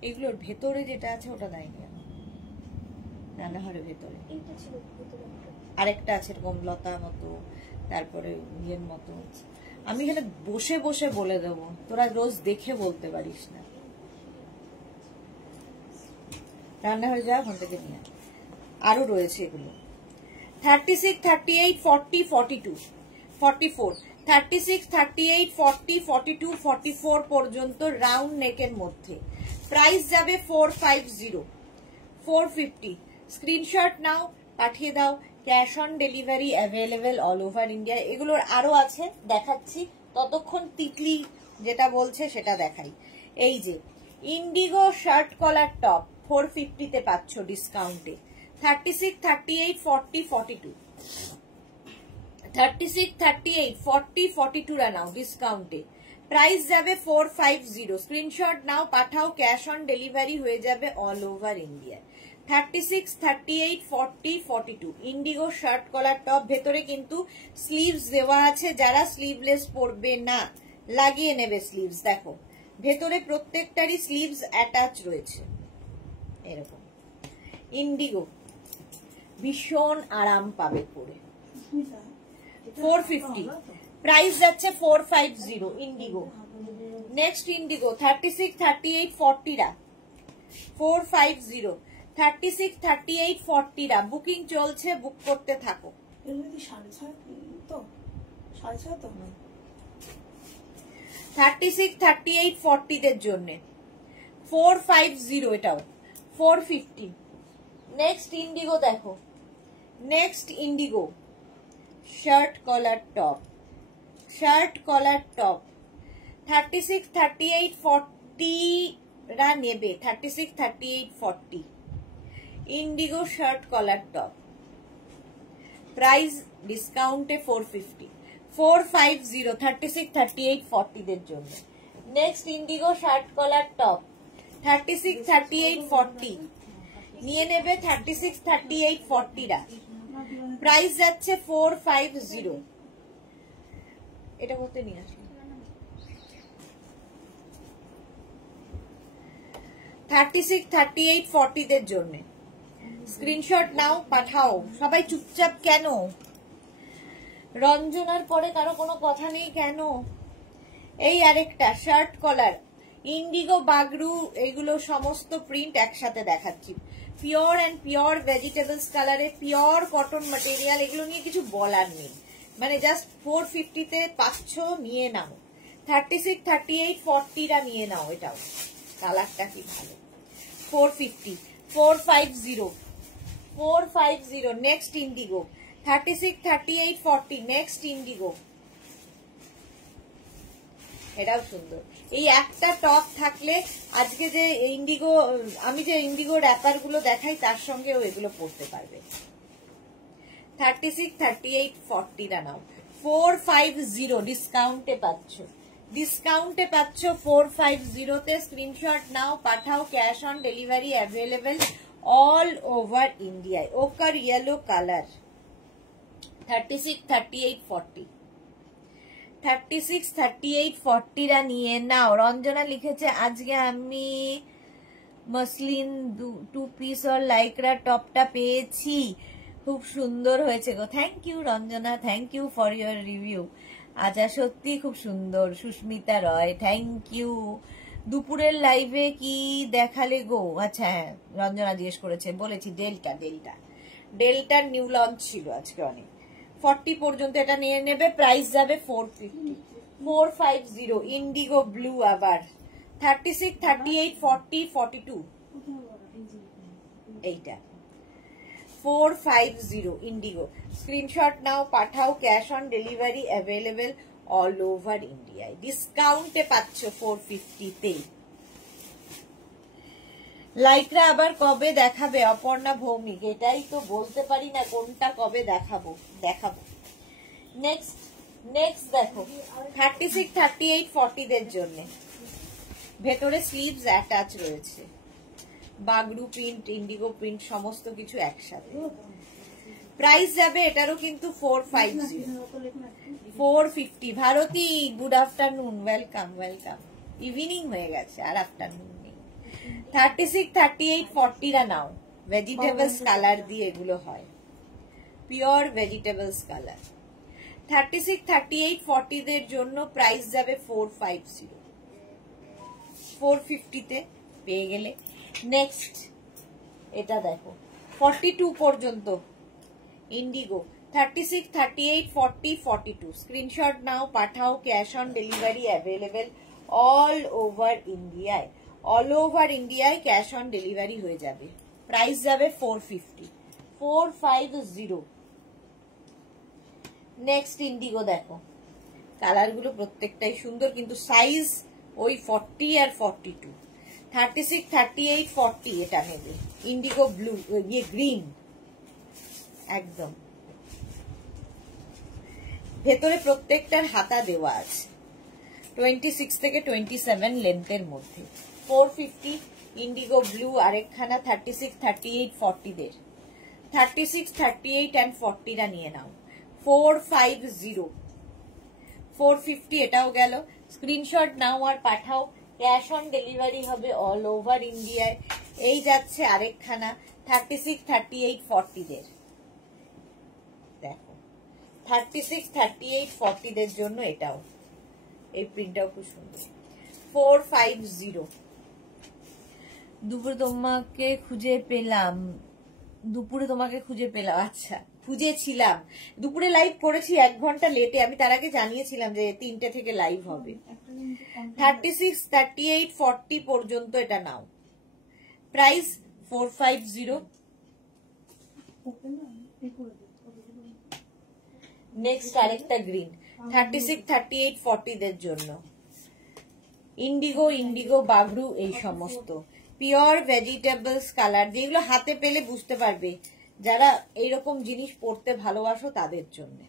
এগুলোর ভেতরে যেটা আছে ওটা দেয়নি, রান্নাঘরের ভেতরে এইটা ছিল ভিতরে। আরেকটা আছে এরকম লতা মতো, তারপরে ইয়ের মতো। আমি এখানে বসে বসে বলে দেবো, তোরা রোজ দেখে বলতে পারিস না। রান্নাঘরে যা, ওখান থেকে নিয়ে আরো রয়েছে এগুলো। 36, 38, 40, 42, 44, 36, 38, 40, 42, 44 পর্যন্ত রাউন্ড নেকের মধ্যে প্রাইস যাবে 450, 450। স্ক্রিনশট নাও, পাঠিয়ে দাও, cash on delivery available all over India. এগুলোর আরো আছে, দেখাচ্ছি, ততক্ষণ তিতলি যেটা বলছে সেটা দেখাই। এই যে ইন্ডিগো শার্ট কলার টপ 450 তে পাচ্ছ ডিসকাউন্টে। 36, 38, 40, 42, 36, 38, 40, 42 রা নাও ডিসকাউন্টে, প্রাইস যাবে 450। স্ক্রিনশট নাও, পাঠাও, ক্যাশ অন ডেলিভারি হয়ে যাবে all over India. 36, 38, 40, 42 indigo shirt কলার টপ, ভেতরে কিন্তু স্লিভস দেওয়া আছে। যারা স্লিভলেস পরবে না, লাগিয়ে নেবে স্লিভস। দেখো ভেতরে প্রত্যেকটারই স্লিভস অ্যাটাচ রয়েছে, এরকম ইন্ডিগো, ভীষণ আরাম পাবে পরে। 450 প্রাইস যাচ্ছে 450 ইন্ডিগো। নেক্সট ইন্ডিগো 36 38 40 রা 450 36 38 40 রা বুকিং চলছে, বুক করতে থাকো। 36 38 40 দের জন্য 450 এটাও 450। নেক্সট ইন্ডিগো দেখো, নেক্সট ইন্ডিগো শার্ট কলার টপ, শার্ট কলার টপ 36 38 40 রা নেবে, 36 38 40 ইন্ডিগো শার্ট কলার টপ, প্রাইস ডিসকাউন্টে 450 450 36 38 40 দের জন্য। নেক্সট ইন্ডিগো শার্ট কলার টপ 36 38 40 নিয়ে নেবে, 36 38 40 রা প্রাইস যাচ্ছে 450। এটা করতে নিয়ে আসুন 36 38 40 দের জন্য। স্ক্রিনশট নাও, পাঠাও। সবাই চুপচাপ কেন? রঞ্জনার পরে কারো কোনো কথা নেই কেন? এই আরেকটা শার্ট কলার ইন্ডিগো বাগরু, এগুলো সমস্ত প্রিন্ট একসাথে দেখাচ্ছি। পিওর অ্যান্ড পিওর ভেজিটেবলস কালারে, পিওর কটন ম্যাটেরিয়াল, এগুলো নিয়ে কিছু বলার নেই, মানে জাস্ট 450 তে পাচ্ছ, নিয়ে নাও। 36 38 40 রা নিয়ে নাও, এটাও কালারটা কি ভালো। 450 450 450। নেক্সট ইন্ডিগো 36 38 40 নেক্সট ইন্ডিগো, এটাও সুন্দর। এই একটা টপ থাকলে আজকে যে ইন্ডিগো, আমি যে ইন্ডিগো র্যাপার গুলো দেখাই তার সঙ্গেও এগুলো পড়তে পারবে। 36 38 40 রা নাও 450 ডিসকাউন্টে পাচ্ছ, ডিসকাউন্টে পাচ্ছ 450 তে। স্ক্রিনশট নাও, পাঠাও। Cash on delivery available all over ইন্ডিয়ায়। ওকার ইয়েলো কালার 36 38 40 36 38 40 রা নিয়ে নাও। রঞ্জনা লিখেছে আজকে আমি মসলিন 2 পিস আর লাইকরা টপটা পেয়েছি, খুব সুন্দর হয়েছে গো। Thank you Ranjana, thank you for your review. আচ্ছা সত্যি খুব সুন্দর। Susmita Roy thank you. দুপুরের লাইভে কি দেখালে গো? আচ্ছা হ্যাঁ, রঞ্জনা জিজ্ঞেস করেছে, বলেছি ডেল্টা, ডেল্টা ডেল্টার নিউ লঞ্চ ছিল আজকে অনেক। 40 পর্যন্ত এটা নিয়ে নেবে, প্রাইস যাবে 450 450। ইন্ডিগো ব্লু আবার 36 38 40 42 এইটা 450 ইন্ডিগো। স্ক্রিনশট নাও, পাঠাও। Cash on delivery available all over ইন্ডিয়ায়। ডিসকাউন্টে পাচ্ছ 450 তে। লাইকরা আবার কবে দেখাবে? অপর্ণা ভৌমিক, এটাই তো বলতে পারি না কোনটা কবে দেখাবো। দেখাবো। নেক্সট নেক্সট দেখো 36 38 40 দের জন্য, ভেতরে স্লিভস অ্যাটাচ রয়েছে, বাগরু প্রিন্ট, ইন্ডিগো প্রিন্ট, সমস্ত কিছু একসাথে। প্রাইস যাবে এটারও কিন্তু 450 450। Bharati good afternoon, welcome welcome. Evening হয়ে গেছে আর আফটারনুন নেই। 36 38 40 রা নাও। ভেজিটেবলস কালার দিয়ে এগুলো হয়, পিওর ভেজিটেবলস কালার। 36 38 40 দের জন্য প্রাইস যাবে 450 450 তে পেয়ে গেলে। নেক্সট এটা দেখো 42 পর্যন্ত ইন্ডিগো 36 38 40 42। স্ক্রিনশট নাও, পাঠাও। Cash on delivery available all over ইন্ডিয়ায়। অল ওভার ইন্ডিয়ায় ক্যাশ অন ডেলিভারি হয়ে যাবে। প্রাইস যাবে 450 450। নেক্সট ইন্ডিগো দেখো, কালার গুলো প্রত্যেকটাই সুন্দর, কিন্তু সাইজ ওই 40 আর 42। 36 38 40 এটা নেবে। ইন্ডিগো ব্লু, ইয়ে গ্রিন একদম। ভেতরে প্রত্যেকটার হাতা দেওয়া আছে, 26 থেকে 27 লেন্থের মধ্যে। 450 ইন্ডিগো ব্লু আরেকখানা 36 38 40 দের। 36 38 and 40 রা নিয়ে নাও 450 450 এটাও গেল। স্ক্রিনশট নাও আর পাঠাও। ক্যাশ অন ডেলিভারি হবে অল ওভার ইন্ডিয়ায়। এই যাচ্ছে আরেকখানা 36 38 40 দের। দেখো 36, 38, 40 দের জন্য এটাও, এই প্রিন্টটাও খুব সুন্দর। 450। দুপুরে তোমাকে খুঁজে পেলাম, দুপুরে তোমাকে খুঁজে পেলাম, আচ্ছা খুঁজেছিলাম, দুপুরে লাইভ করেছি 1 ঘন্টা লেটে, আমি তার আগে জানিয়েছিলাম যে 3টে থেকে লাইভ হবে। 36, 38, 40 পর্যন্ত এটা নাও, প্রাইস 450। নেক্সট আরেকটা গ্রিন 36, 38, 40 দের জন্য, ইন্ডিগো, ইন্ডিগো বাগরু, এই সমস্ত পিওর ভেজিটেবলস কালার, যেগুলো হাতে পেলে বুঝতে পারবে যারা এইরকম জিনিস পড়তে ভালোবাসো তাদের জন্য।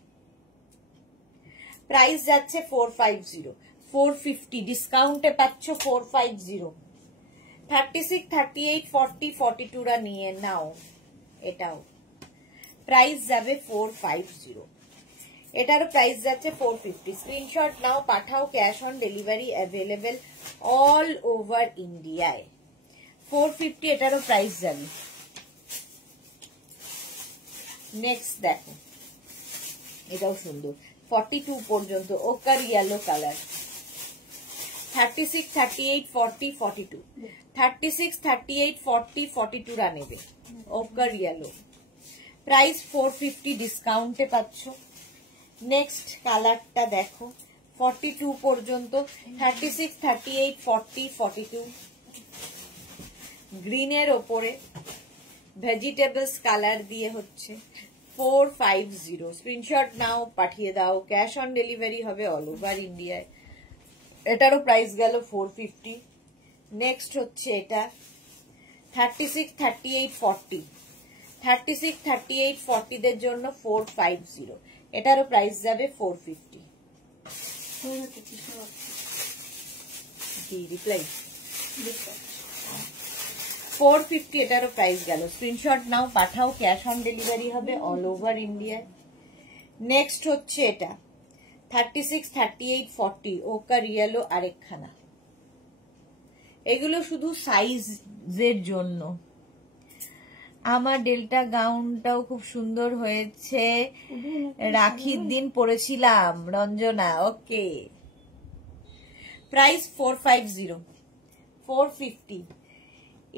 প্রাইস যাচ্ছে 450, 450 ডিসকাউন্টে পাচ্ছ 450। 36, 38, 40, 42 রা নিয়ে নাও, এটাও প্রাইস যাবে 450। এটারও প্রাইস যাচ্ছে 450। স্ক্রিনশট নাও, পাঠাও, cash on delivery available all over ইন্ডিয়ায়। 450 এটারও প্রাইস যাবে। নেক্সট দেখো, এটাও সুন্দর, 42 পর্যন্ত ওকার ইয়েলো কালার। 36, 38, 40, 42, 36, 38, 40, 42 রা নেবে, ওকার ইয়েলো, প্রাইস 450 ডিসকাউন্টে পাচ্ছ। নেক্সট কালারটা দেখো, 42 পর্যন্ত, 36, 38, 40, 42 গ্রিনের ওপরে ভেজিটেবলস কালার দিয়ে হচ্ছে 450। স্ক্রিনশট নাও, পাঠিয়ে দাও, ক্যাশ অন ডেলিভারি হবে অল ওভার ইন্ডিয়ায়। এটারও প্রাইস গেল 450। নেক্সট হচ্ছে এটা 36, 38, 40, 36, 38, 40 দের জন্য 450, এটারও প্রাইস যাবে 450। রিপ্লাই 450, এটারও প্রাইস গেল। স্ক্রিনশট নাও, পাঠাও, ক্যাশ অন ডেলিভারি হবে অল ওভার ইন্ডিয়ায়। নেক্সট হচ্ছে এটা 36, 38, 40 ওকার ইয়েলো আরেকখানা, এগুলো শুধু সাইজের জন্য। আমার ডেল্টা গাউনটাও খুব সুন্দর হয়েছে, রাখির দিন পরেছিলাম, রঞ্জনা। ওকে, প্রাইস 450, 450।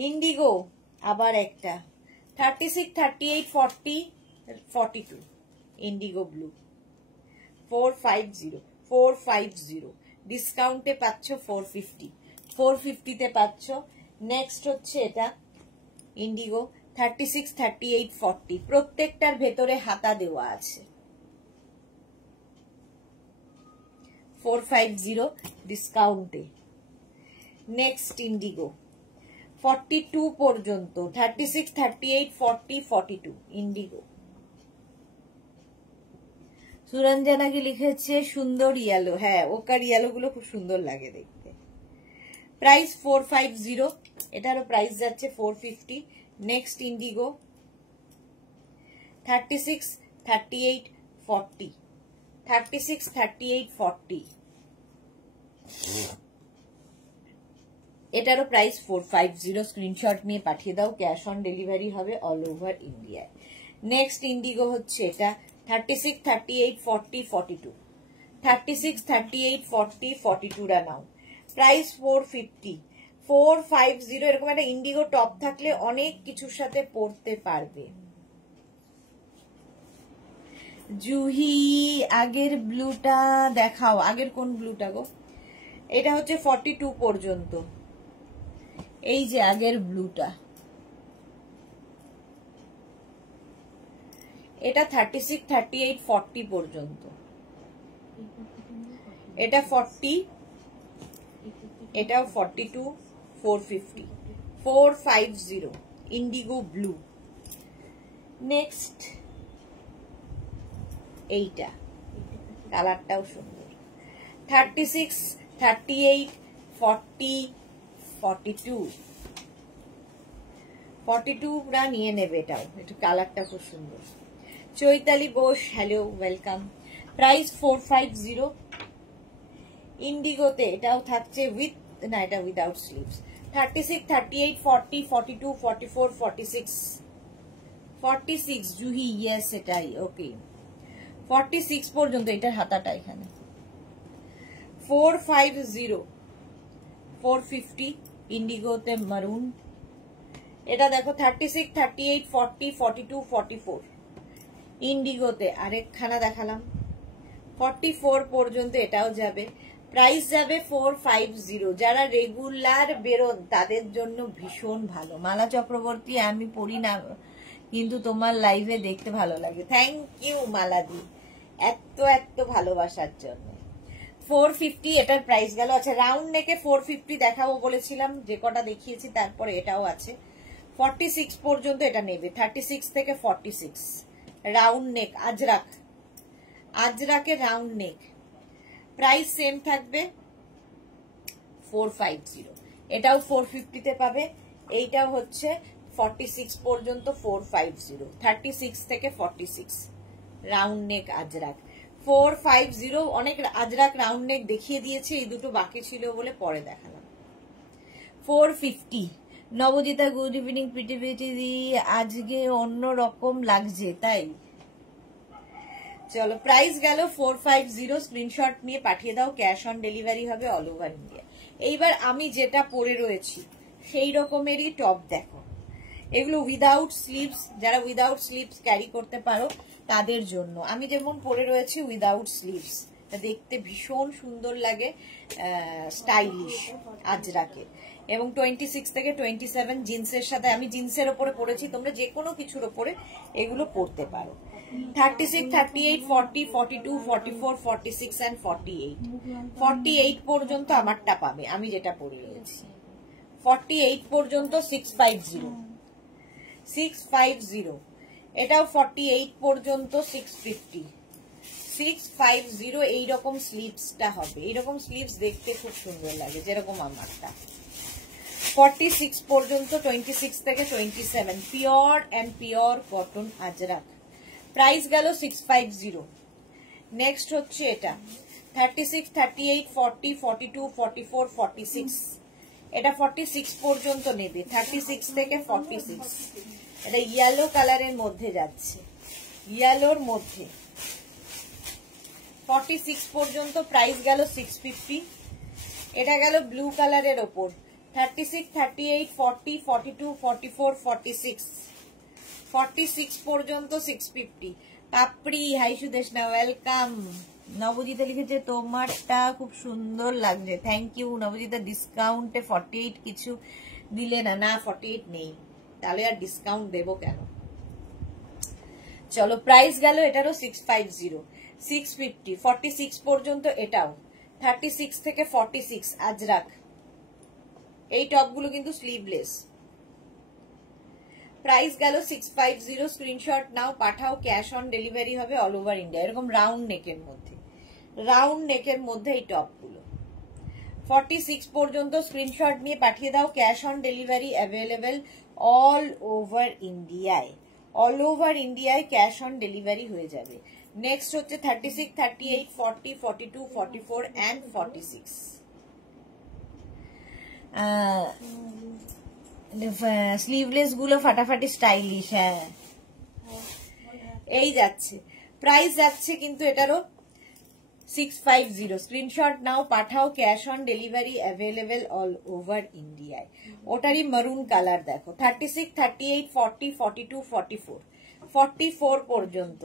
ইন্ডিগো আবার একটা 36, 38, 40, 42 ইন্ডিগো ব্লু, 450, 450 ডিসকাউন্টে পাচ্ছ 450, 450 তে পাচ্ছ। নেক্সট হচ্ছে এটা ইন্ডিগো 36, 38, 40, প্রত্যেকটার ভেতরে হাতা দেওয়া আছে, 450 ডিসকাউন্টে। নেক্সট ইন্ডিগো 42 পর্যন্ত, 36, 38, 40, 42 ইন্ডিগো। সুরঞ্জনা কি লিখেছে সুন্দর ইয়েলো, হ্যাঁ ওকার ইয়েলো গুলো খুব সুন্দর লাগে দেখতে। প্রাইস 450, এটারও প্রাইস যাচ্ছে 450। নেক্সট ইন্ডিগো 36, 38, 40, 36, 38, 40 এটারও প্রাইস 450। স্ক্রিনশট নিয়ে পাঠিয়ে দাও, ক্যাশ অন ডেলিভারি হবে অল ওভার ইন্ডিয়ায়। নেক্সট ইন্ডিগো হচ্ছে এটা 36, 38, 40, 42, 36, 38, 40, 42 রা নাও, প্রাইস 450, 450। এরকম একটা ইন্ডিগো টপ থাকলে অনেক কিছুর সাথে পরতে পারবে। জুহি আগের ব্লুটা দেখাও, আগের কোন ব্লুটা গো? এটা হচ্ছে 42 পর্যন্ত, এই যে আগের ব্লুটা, এটা 36, 38, 40 পর্যন্ত, এটা 40, এটাও 42, 450, 450 ইন্ডিগো ব্লু। নেক্সট এইটা কালারটাও সুন্দর, 36, 38, 40, 42, 42 রা নিয়ে নেবে, এটাও একটু কালারটা খুব সুন্দর। Chaitali Bose, hello, welcome. Price 450। ইন্ডিগোতে এটাও থাকছে উইথ, না এটা উইদাউট স্লিভস, 36, 38, 40, 42, 44, 46, 46 জুহি, ইয়েস এটাই, ওকে 46 পর্যন্ত, এটার হাতাটা এখানে 450, 450 ইন্ডিগোতে মারুন। এটা দেখো 36, 38, 40, 42, 44 ইন্ডিগোতে। আরেকখানা দেখালাম 44 পর্যন্ত, এটাও যাবে। প্রাইস যাবে 450। যারা রেগুলার বেরোন তাদের জন্য ভীষণ ভালো। মালা চক্রবর্তী, আমি পড়ি না কিন্তু তোমার লাইভে দেখতে ভালো লাগে। থ্যাংক ইউ মালাদি, এত এত ভালোবাসার জন্য। 450 এটার প্রাইস গেল। আচ্ছা, রাউন্ড নেকে 450 দেখাবো বলেছিলাম, যে কটা দেখিয়েছি তারপরে এটাও আছে। 46 পর্যন্ত এটা নেবে, 36 থেকে 46 রাউন্ড নেক, আজরাক, আজরাকের রাউন্ড নেক। প্রাইস সেম থাকবে 450। এটাও 450 তে পাবে। এইটাও হচ্ছে 46 পর্যন্ত 450, 36 থেকে 46 রাউন্ড নেক আজরাক 450। অনেক আজরাক রাউন্ড নেক দেখিয়ে দিয়েছে, এই দুটো বাকি ছিল বলে পরে দেখালাম। 450। নবজিতা, গুড ইভিনিং পিটিপিটি, আজকে অন্য রকম লাগছে তাই। চলো, প্রাইস গেল 450। স্ক্রিনশট নিয়ে পাঠিয়ে দাও, ক্যাশ অন ডেলিভারি হবে অল ওভার ইন্ডিয়া। এইবার আমি যেটা পরে রয়েছি সেই রকমেরই টপ দেখো। এগুলো উইদাউট স্লিভস, যারা উইদাউট স্লিভস ক্যারি করতে পারো তাদের জন্য। আমি যেমন পরে রয়েছি উইদাউট স্লিভস, দেখতে ভীষণ সুন্দর লাগে, স্টাইলিশ আজরাকে। এবং 26 থেকে 27 জিন্সের সাথে, আমি জিন্সের ওপরে পরেছি, তোমরা যে কোনো কিছুর ওপরে এগুলো পরতে পারো। 36, 38, 40, 42, 44, 46 and 48 48 পর্যন্ত আমারটা পাবে, আমি যেটা পরে রয়েছি। 48 পর্যন্ত 650, 650। এটাও 48 পর্যন্ত 650, 650। এইরকম স্লিভসটা হবে, এইরকম স্লিভস দেখতে খুব সুন্দর লাগে, যেরকম আমারটা। 46 পর্যন্ত, 26 থেকে 27 pure and pure cotton Ajrak. Price গেল 650। নেক্সট হচ্ছে এটা 36, 38, 40, 42, 44, 46। এটা 46 পর্যন্ত নেবে, 36 থেকে 46। এটা ইয়েলো কালারের মধ্যে যাচ্ছে, ইয়েলোর মধ্যে। 46 পর্যন্ত প্রাইস গেল 650। এটা গেল ব্লু কালারের ওপর 36, 38, 40, 42, 44, 46 46 পর্যন্ত 650। পাপড়ি, হাই সুদেশনা, ওয়েলকাম। নবজিতা লিখেছে তোমারটা খুব সুন্দর লাগছে, থ্যাংক ইউ নবজিতা। ডিসকাউন্টে 48 কিছু দিলে না? না, 48 নেই, তাহলে আর ডিসকাউন্ট দেবো কেন। চলো, প্রাইস গেল এটারও 650, 650। 46 পর্যন্ত এটাও, 36 থেকে 46 আজরাক। এই টপগুলো কিন্তু স্লিভলেস। প্রাইস গেল 650। স্ক্রিনশট নাও, পাঠাও, ক্যাশ অন ডেলিভারি হবে অল ওভার ইন্ডিয়া। এরকম রাউন্ড নেকের মধ্যে, রাউন্ড নেকের মধ্যে এই টপগুলো। 46 পর্যন্ত স্ক্রিনশট নিয়ে পাঠিয়ে দাও, cash on delivery available all over ইন্ডিয়ায়। অল ওভার ইন্ডিয়ায় ক্যাশ অন ডেলিভারি হয়ে যাবে। নেক্সট হচ্ছে 36, 38, 40, 42, 44 and 46। স্লিভলেস গুলো ফাটাফাটি স্টাইলিশ। হ্যাঁ, এই যাচ্ছে। প্রাইস যাচ্ছে কিন্তু এটারও 650। স্ক্রিনশট নাও, পাঠাও, cash on delivery available all over ইন্ডিয়ায়। ওটারই মারুন কালার দেখো। 36, 38, 40, 42, 44 44 পর্যন্ত,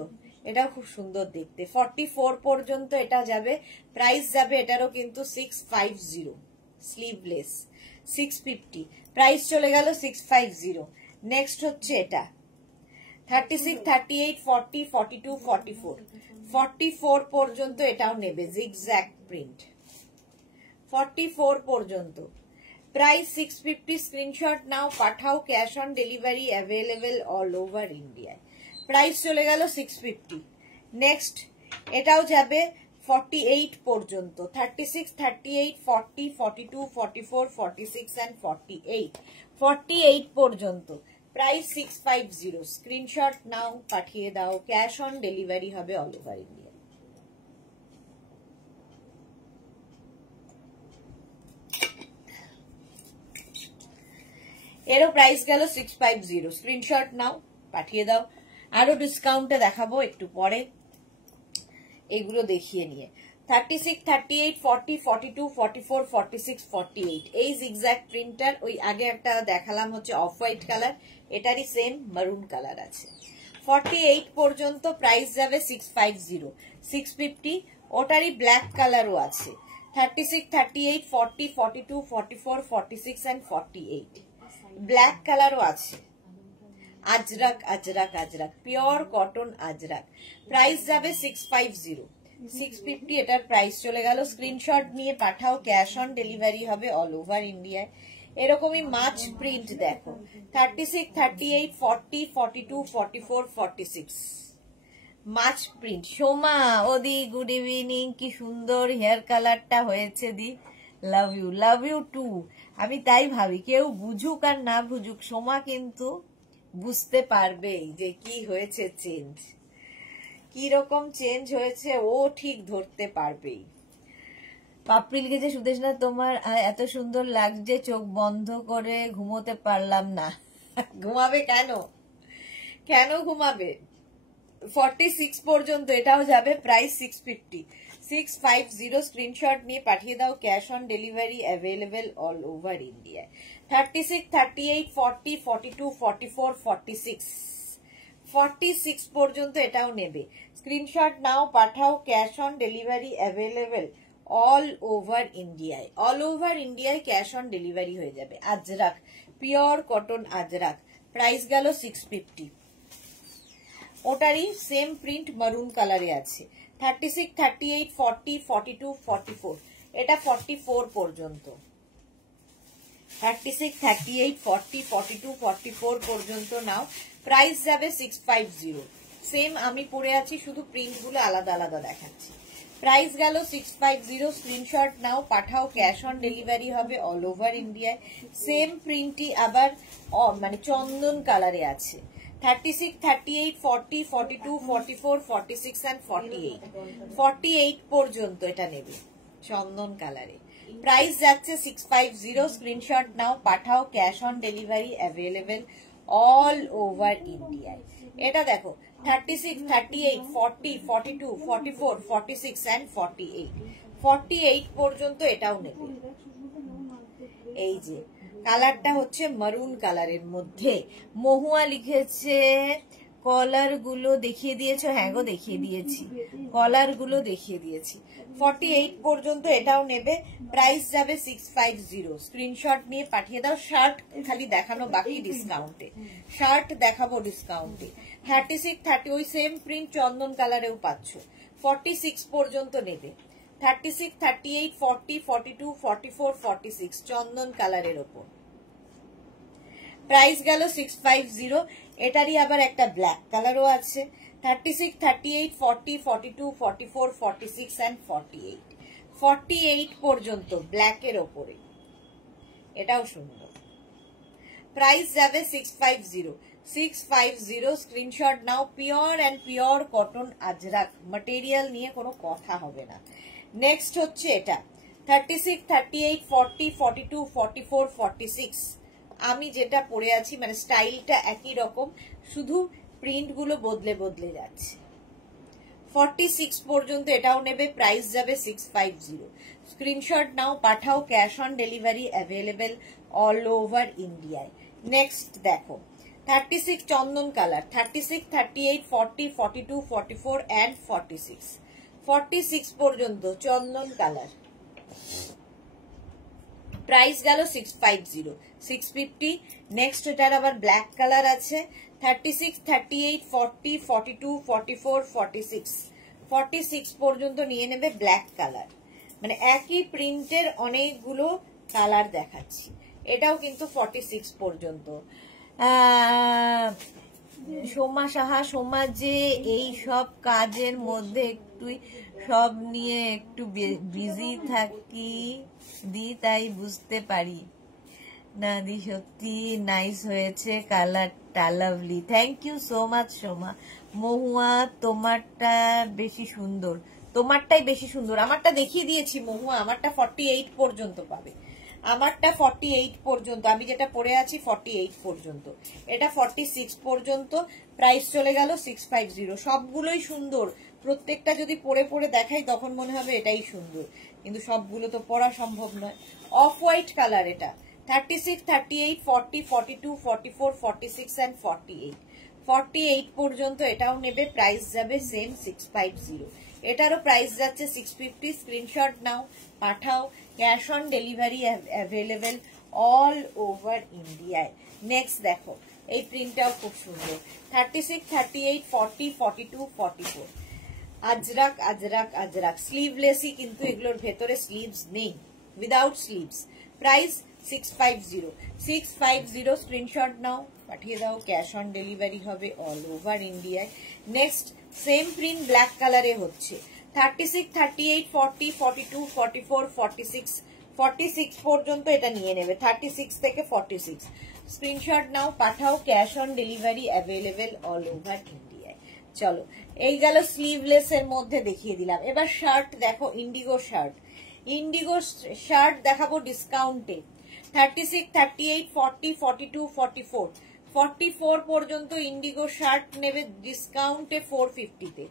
এটাও খুব সুন্দর দেখতে। 44 পর্যন্ত এটা যাবে। প্রাইস যাবে এটারও কিন্তু 650। স্লিভলেস 650, প্রাইস চলে গেল 650। নেক্সট হচ্ছে এটা 36, 38, 40, 42, 44 44 পর্যন্ত এটাও নেবে, জিগজ্যাগ প্রিন্ট। 44 পর্যন্ত প্রাইস 650। স্ক্রিনশট নাও, পাঠাও, cash on delivery available all over ইন্ডিয়ায়। প্রাইস চলে গেল 650। নেক্সট এটাও যাবে 48 পর্যন্ত, 36, 38, 40, 42, 44, 46 and 48 48 পর্যন্ত। প্রাইস 650। স্ক্রিনশট নাও, পাঠিয়ে দাও, ক্যাশ অন ডেলিভারি হবে অল ওভার ইন্ডিয়া। এরও প্রাইস গেল 650। স্ক্রিনশট নাও, পাঠিয়ে দাও। আরো ডিসকাউন্টে দেখাবো একটু পরে। এগুলো দেখিয়ে নিয়ে 36, 38, 40, 42, 44, 46, 48 এই জিগজ্যাগ প্রিন্টার। ওই আগে একটা দেখালাম হচ্ছে অফ হোয়াইট কালার, এটারই সেম মারুন কালার আছে। 48 পর্যন্ত প্রাইস যাবে 650, 650, ওটারই ব্ল্যাক কালারও আছে। 36, 38, 40, 42, 44, 46 and 48 ব্ল্যাক কালারও আছে। Ajrak Ajrak Ajrak pure cotton Ajrak, price যাবে 650, 650 এটার প্রাইস চলে গেল। স্ক্রিনশট নিয়ে পাঠাও, ক্যাশ অন ডেলিভারি হবে অল ওভার ইন্ডিয়ায়। এরকমই মাছ প্রিন্ট দেখো 36, 38, 40, 42, 44, 46 মাছ প্রিন্ট। সোমা ওদি গুড ইভিনিং, কি সুন্দর হেয়ার কালারটা হয়েছে দি, লাভ ইউ টু। আমি তাই ভাবি কেউ বুঝুক আর না বুঝুক, সোমা কিন্তু বুঝতে পারবেই যে কি হয়েছে চেঞ্জ, কি রকম চেঞ্জ হয়েছে ও ঠিক ধরতে পারবেই। পাপড়ি লিখেছে সুদেশনা তোমার এত সুন্দর লাগছে, চোখ বন্ধ করে ঘুমোতে পারলাম না। ঘুমাবে কেন, কেন ঘুমাবে? 46 পর্যন্ত এটাও যাবে, প্রাইস 650, 650 স্ক্রিনশট নিয়ে পাঠিয়ে দাও, cash on delivery available all over ইন্ডিয়ায়। 36, 38, 40, 42, 44, 46 46 পর্যন্ত এটাও নেবে, স্ক্রিনশট নাও পাঠাও, cash on delivery available all over ইন্ডিয়ায়। অল ওভার ইন্ডিয়ায় ক্যাশ অন ডেলিভারি হয়ে যাবে। Ajrak pure cotton Ajrak, price গেল 650, ওটারই সেম প্রিন্ট মারুন কালারে আছে। 36, 38, 40, 42, 44 এটা 44 পর্যন্ত। 36, 38, 40, 42, 44 পর্যন্ত নাও, প্রাইস যাবে 650। সেম আমি পরে আছি, শুধু প্রিন্ট গুলো আলাদা আলাদা দেখাচ্ছি। প্রাইস গেল 650, স্ক্রিনশট নাও পাঠাও, ক্যাশ অন ডেলিভারি হবে অল ওভার ইন্ডিয়ায়। সেম প্রিন্টই আবার মানে চন্দন কালারে আছে। 36, 38, 40, 42, 44, 46 and 48 48 পর্যন্ত এটা নেবে চন্দন কালারে, প্রাইস যাচ্ছে 650, স্ক্রিনশট নাও পাঠাও, cash on delivery available all over ইন্ডিয়ায়। এটা দেখো 36, 38, 40, 42, 44, 46 and 48 48 পর্যন্ত এটাও নেবে। এই যে কালারটা হচ্ছে মারুন কালারের মধ্যে। মহুয়া লিখেছে কলার গুলো দেখিয়ে দিয়েছো, হ্যাঁ গো দেখিয়ে দিয়েছি, কলার গুলো দেখিয়ে দিয়েছি। 48 পর্যন্ত এটাও নেবে, প্রাইস যাবে 650, স্ক্রিনশট নিয়ে পাঠিয়ে দাও। শার্ট খালি দেখানো বাকি ডিসকাউন্টে, শার্ট দেখাবো ডিসকাউন্টে। 36, 30 ওই সেম প্রিন্ট চন্দন কালারেও পাচ্ছ, 46 পর্যন্ত নেবে। 36, 38, 40, 42, 44, 46 চন্দন কালারের ওপর, প্রাইস গেল 650। এটারই আবার একটা ব্ল্যাক কালারও আছে। 36, 38, 40, 42, 44, 46 and 48 48 পর্যন্ত ব্ল্যাকের ওপরে, এটাও সুন্দর, প্রাইস যাবে 650, 650 screenshot now. Pure and pure cotton Ajrak material নিয়ে কোনো কথা হবে না। নেক্সট হচ্ছে এটা 36, 38, 40, 42, 44, 46 আমি যেটা পরে আছি মানে স্টাইলটা একই রকম, শুধু প্রিন্ট গুলো বদলে বদলে যাচ্ছে। 46 পর্যন্ত এটাও নেবে, প্রাইস যাবে 650, স্ক্রিনশট নাও পাঠাও, cash on delivery available all over ইন্ডিয়ায়। নেক্সট দেখো 36 চন্দন কালার, 36, 38, 40, 42, 44 and 46 46 পর্যন্ত চন্দন কালার, প্রাইস গেল 650, 650। নেক্সট এটার আবার ব্ল্যাক কালার আছে। 36, 38, 40, 42, 44, 46 46 পর্যন্ত নিয়ে নেবে ব্ল্যাক কালার, মানে একই প্রিন্টের অনেকগুলো কালার দেখাচ্ছি। এটাও কিন্তু 46 পর্যন্ত। সোমা সাহা, সোমা যে এই সব কাজের মধ্যে একটু সব নিয়ে একটু বিজি থাকি দি, তাই বুঝতে পারি না দি। সত্যি নাইস হয়েছে কালারটা, lovely, thank you so much Soma. Mahua তোমারটা বেশি সুন্দর, তোমারটাই বেশি সুন্দর। আমারটা দেখিয়ে দিয়েছি মহুয়া, আমারটা 48 পর্যন্ত পাবে, আমারটা 48 পর্যন্ত, আমি যেটা পরে আছি 48 পর্যন্ত, এটা 46 পর্যন্ত, প্রাইস চলে গেল 650। সবগুলোই সুন্দর, প্রত্যেকটা যদি পরে পরে দেখাই তখন মনে হবে এটাই সুন্দর, কিন্তু সবগুলো তো পরা সম্ভব নয়। অফ হোয়াইট কালার এটা, 36, 38, 40, 42, 44, 46 and 48, 48 পর্যন্ত এটাও নেবে। প্রাইস যাবে সেম 650, এটারও প্রাইস যাচ্ছে 650। স্ক্রিনশট নাও, পাঠাও, cash on delivery available all over ইন্ডিয়ায়। নেক্সট দেখো, এই প্রিন্টটাও খুব সুন্দর, 36, 38, 40, 42, 44, আজরাক আজরাক আজরাক, স্লিভলেসই, কিন্তু এগুলোর ভেতরে স্লিভস নেই, উইদাউট স্লিভস। প্রাইস 650, 650। স্ক্রিনশট নাও, পাঠিয়ে দাও, ক্যাশ অন ডেলিভারি হবে অল ওভার ইন্ডিয়ায়। নেক্সট সেম প্রিন্ট ব্ল্যাক কালারে হচ্ছে, 36, 38, 40, 42, 44, 46, 46 পর্যন্ত এটা নিয়ে নেবে, 36 থেকে 46। স্ক্রিনশট নাও, পাঠাও, cash on delivery available all over ইন্ডিয়ায়। চলো, এই গেল স্লিভলেস এর মধ্যে দেখিয়ে দিলাম। এবার শার্ট দেখো, ইন্ডিগো শার্ট, ইন্ডিগো শার্ট দেখাবো ডিসকাউন্টে, 36, 38, 40, 42, 44, 44 পর্যন্ত ইন্ডিগো শার্ট নেবে ডিসকাউন্টে 450-তে,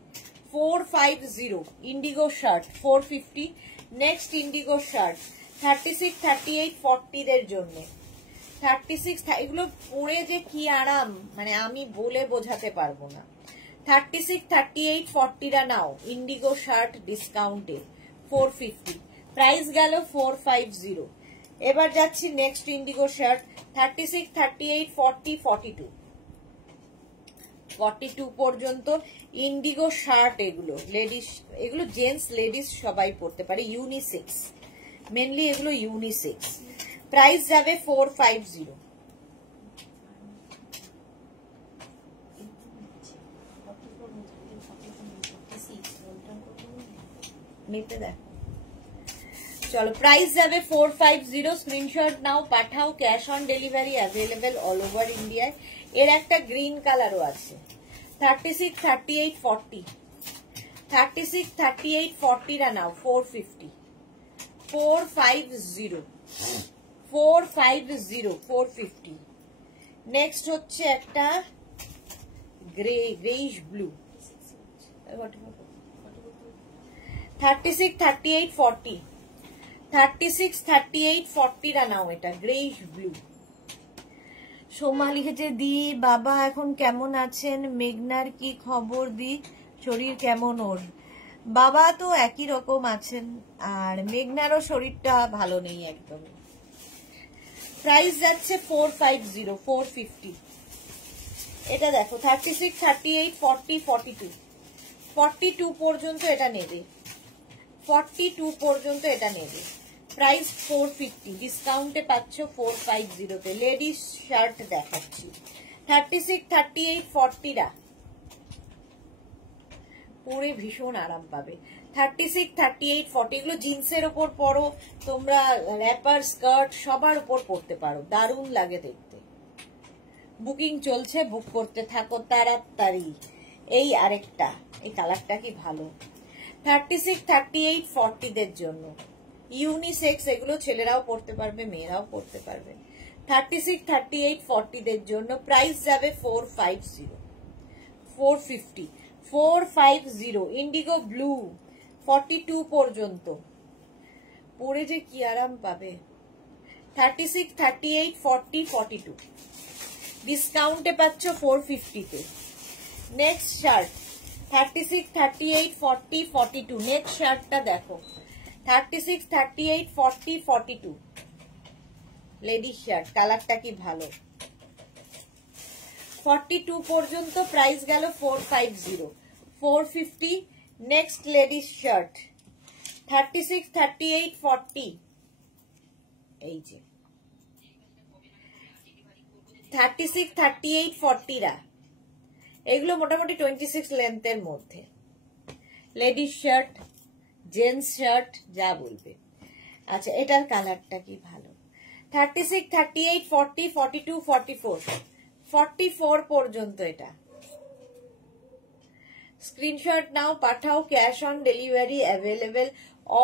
450 Indigo shirt 450। Next Indigo shirt 36, 38, 40 দের জন্য, 36, এগুলো পরে যে কি আরাম, মানে আমি বলে বোঝাতে পারবো না। 36, 38, 40রা নাও, ইন্ডিগো শার্ট ডিসকাউন্টে 450, প্রাইস গেল 450। এবার যাচ্ছি নেক্সট ইন্ডিগো শার্ট, 36, 38, 40, 42, 42 পর্যন্ত ইন্ডিগো শার্ট। এগুলো লেডিস, এগুলো জেন্টস লেডিস সবাই পরতে পারে, ইউনিসেক্স, মেনলি এগুলো ইউনিসেক্স। প্রাইস যাবে 450। নিতে দেখো, চলো, প্রাইস যাবে 450। স্ক্রিনশট নাও, পাঠাও, cash on delivery available all over ইন্ডিয়ায়। এর একটা গ্রিন কালারও আছে, 36, 38, 40, 36, 38, 40রা নাও 450, 450, 450, 450। নেক্সট হচ্ছে একটা গ্রেইশ ব্লু, 36, 38, 40, 36, 38, 40রা নাও, এটা গ্রেইশ ব্লু। সোমা লিখেছে, দি বাবা এখন কেমন আছেন, মেঘনার কি খবর, দি শরীর কেমন ওর? বাবা তো একই রকম আছেন, আর মেঘনারও শরীরটা ভালো নেই একদম। প্রাইস যাচ্ছে 450, 450। এটা দেখো, 36, 38, 40, 42, 42 পর্যন্ত এটা নেবে, 42 পর্যন্ত এটা নেবে। প্রাইস 450, ডিসকাউন্টে পাচ্ছ 450-তে। লেডিস শার্ট দেখাচ্ছি, 36, 38, 40রা পরে ভীষণ আরাম পাবে, 36, 38, 40। এগুলো জিন্সের ওপর পরো তোমরা, র্যাপার স্কার্ট সবার উপর পরতে পারো, দারুণ লাগে দেখতে। বুকিং চলছে, বুক করতে থাকো তাড়াতাড়ি। এই আরেকটা, এই কালারটা কি ভালো, 36, 38, 40 দের জন্য ইউনিসেক্স, এগুলো ছেলেরাও পড়তে পারবে, মেয়েরাও পড়তে পারবে। 36, 38, 40 দের জন্য প্রাইস যাবে 450, 450, 450। ইন্ডিগো ব্লু 42 পর্যন্ত পরে যে কি আরাম পাবে, 36, 38, 40, 42, ডিসকাউন্টে পাচ্ছ 450-তে। Next shirt 36, 38, 40, 42। নেক্সট শার্টটা দেখো, 36, 38, 40, 42, লেডিস শার্ট, কালারটা কি ভালো, 42 পর্যন্ত প্রাইস গেল 450, 450। নেক্সট লেডিস শার্ট 36, 38, 40, এই যে 36, 38, 40রা, এগুলো মোটামুটি 26 লেন্থের মধ্যে। লেডিস শার্ট, জেন্টস শার্ট, যা বলবে। আচ্ছা, এটার কালারটা কি ভালো, 36, 38, 40, 42, 44, 44 পর্যন্ত এটা। স্ক্রিনশট নাও, পাঠাও, cash on delivery available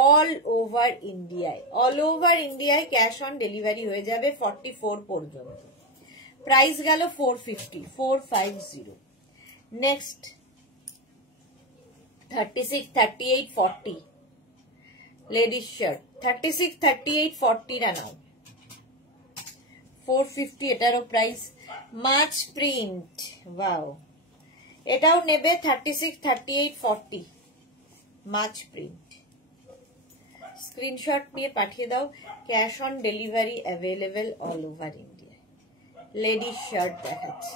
all over ইন্ডিয়ায়, অল ওভার ইন্ডিয়ায় ক্যাশ অন ডেলিভারি হয়ে যাবে 44 পর্যন্ত। প্রাইস গেল 450, 450। নেক্সট 36, 38, 40 লেডিস শার্ট 36, 38, 40 টা নাও 450 এটারও প্রাইস মাছ প্রিন্ট ওয়াও এটাও নেবে 36, 38, 40 মাছ প্রিন্ট স্ক্রিনশট নিয়ে পাঠিয়ে দাও cash on delivery available all over India ladies shirt দেখাচ্ছি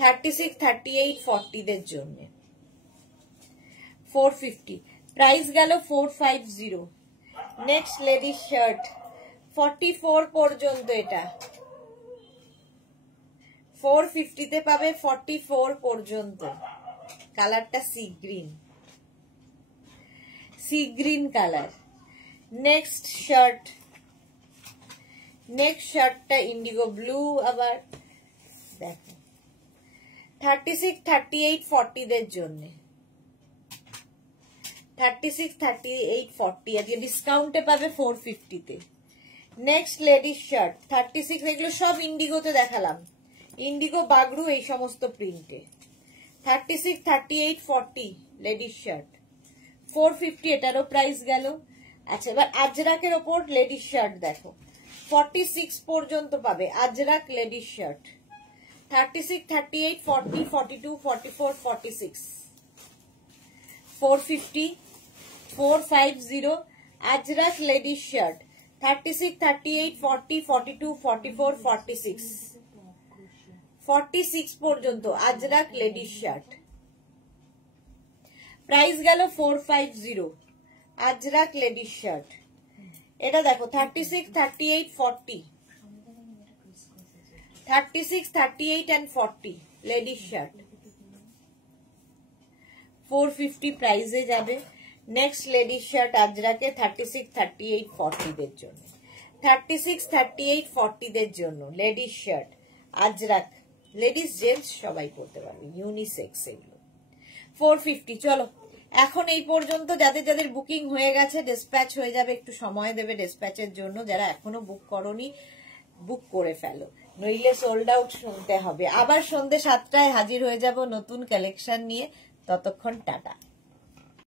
36, 38, 40 দের জন্য 450 প্রাইস গেল 450 নেক্সট লেডিস শার্ট 44 পর্যন্ত এটা 450 তে পাবে 44 পর্যন্ত কালারটা সি গ্রিন কালার নেক্সট শার্টটা ইন্ডিগো ব্লু আবার দেখো 36, 38, 40 দের জন্য 36, 38, 40 আজকে ডিসকাউন্টে পাবে 450 তে নেক্সট লেডিস শার্ট 36 এগুলো সব ইন্ডিগোতে দেখালাম ইন্ডিগো বাগরু এই সমস্ত প্রিন্টে 36, 38, 40 লেডিস শার্ট 450 এটারও প্রাইস গেল আচ্ছা এবার আজরাকের ওপর লেডিস শার্ট দেখো 46 পর্যন্ত পাবে Ajrak ladies shirt 36, 38, 40, 42, 44, 46 450 450 Ajrak ladies shirt 36, 38, 40, 42, 44, 46 46 পর্যন্ত আজরাক লেডিস শার্ট প্রাইস গেল 450 আজরাক লেডিস শার্ট এটা দেখো 36, 38, 40 36, 38 and 40 লেডিস শার্ট 450 প্রাইসে যাবে নেক্সট লেডিস শার্ট আজরাকে 36, 38, 40 দের জন্য 36, 38, 40 দের জন্য ladies shirt Ajrak ladies gents সবাই পড়তে পারবে ইউনিসেক্স এগুলো 450 চলো এখন এই পর্যন্ত যাদের যাদের বুকিং হয়ে গেছে ডিসপ্যাচ হয়ে যাবে একটু সময় দেবে ডিসপ্যাচের জন্য যারা এখনো বুক করনি বুক করে ফেলো নইলে সোল্ড আউট শুনতে হবে আবার সন্ধ্যে 7টায় হাজির হয়ে যাব নতুন কালেকশন নিয়ে ততক্ষণ টাটা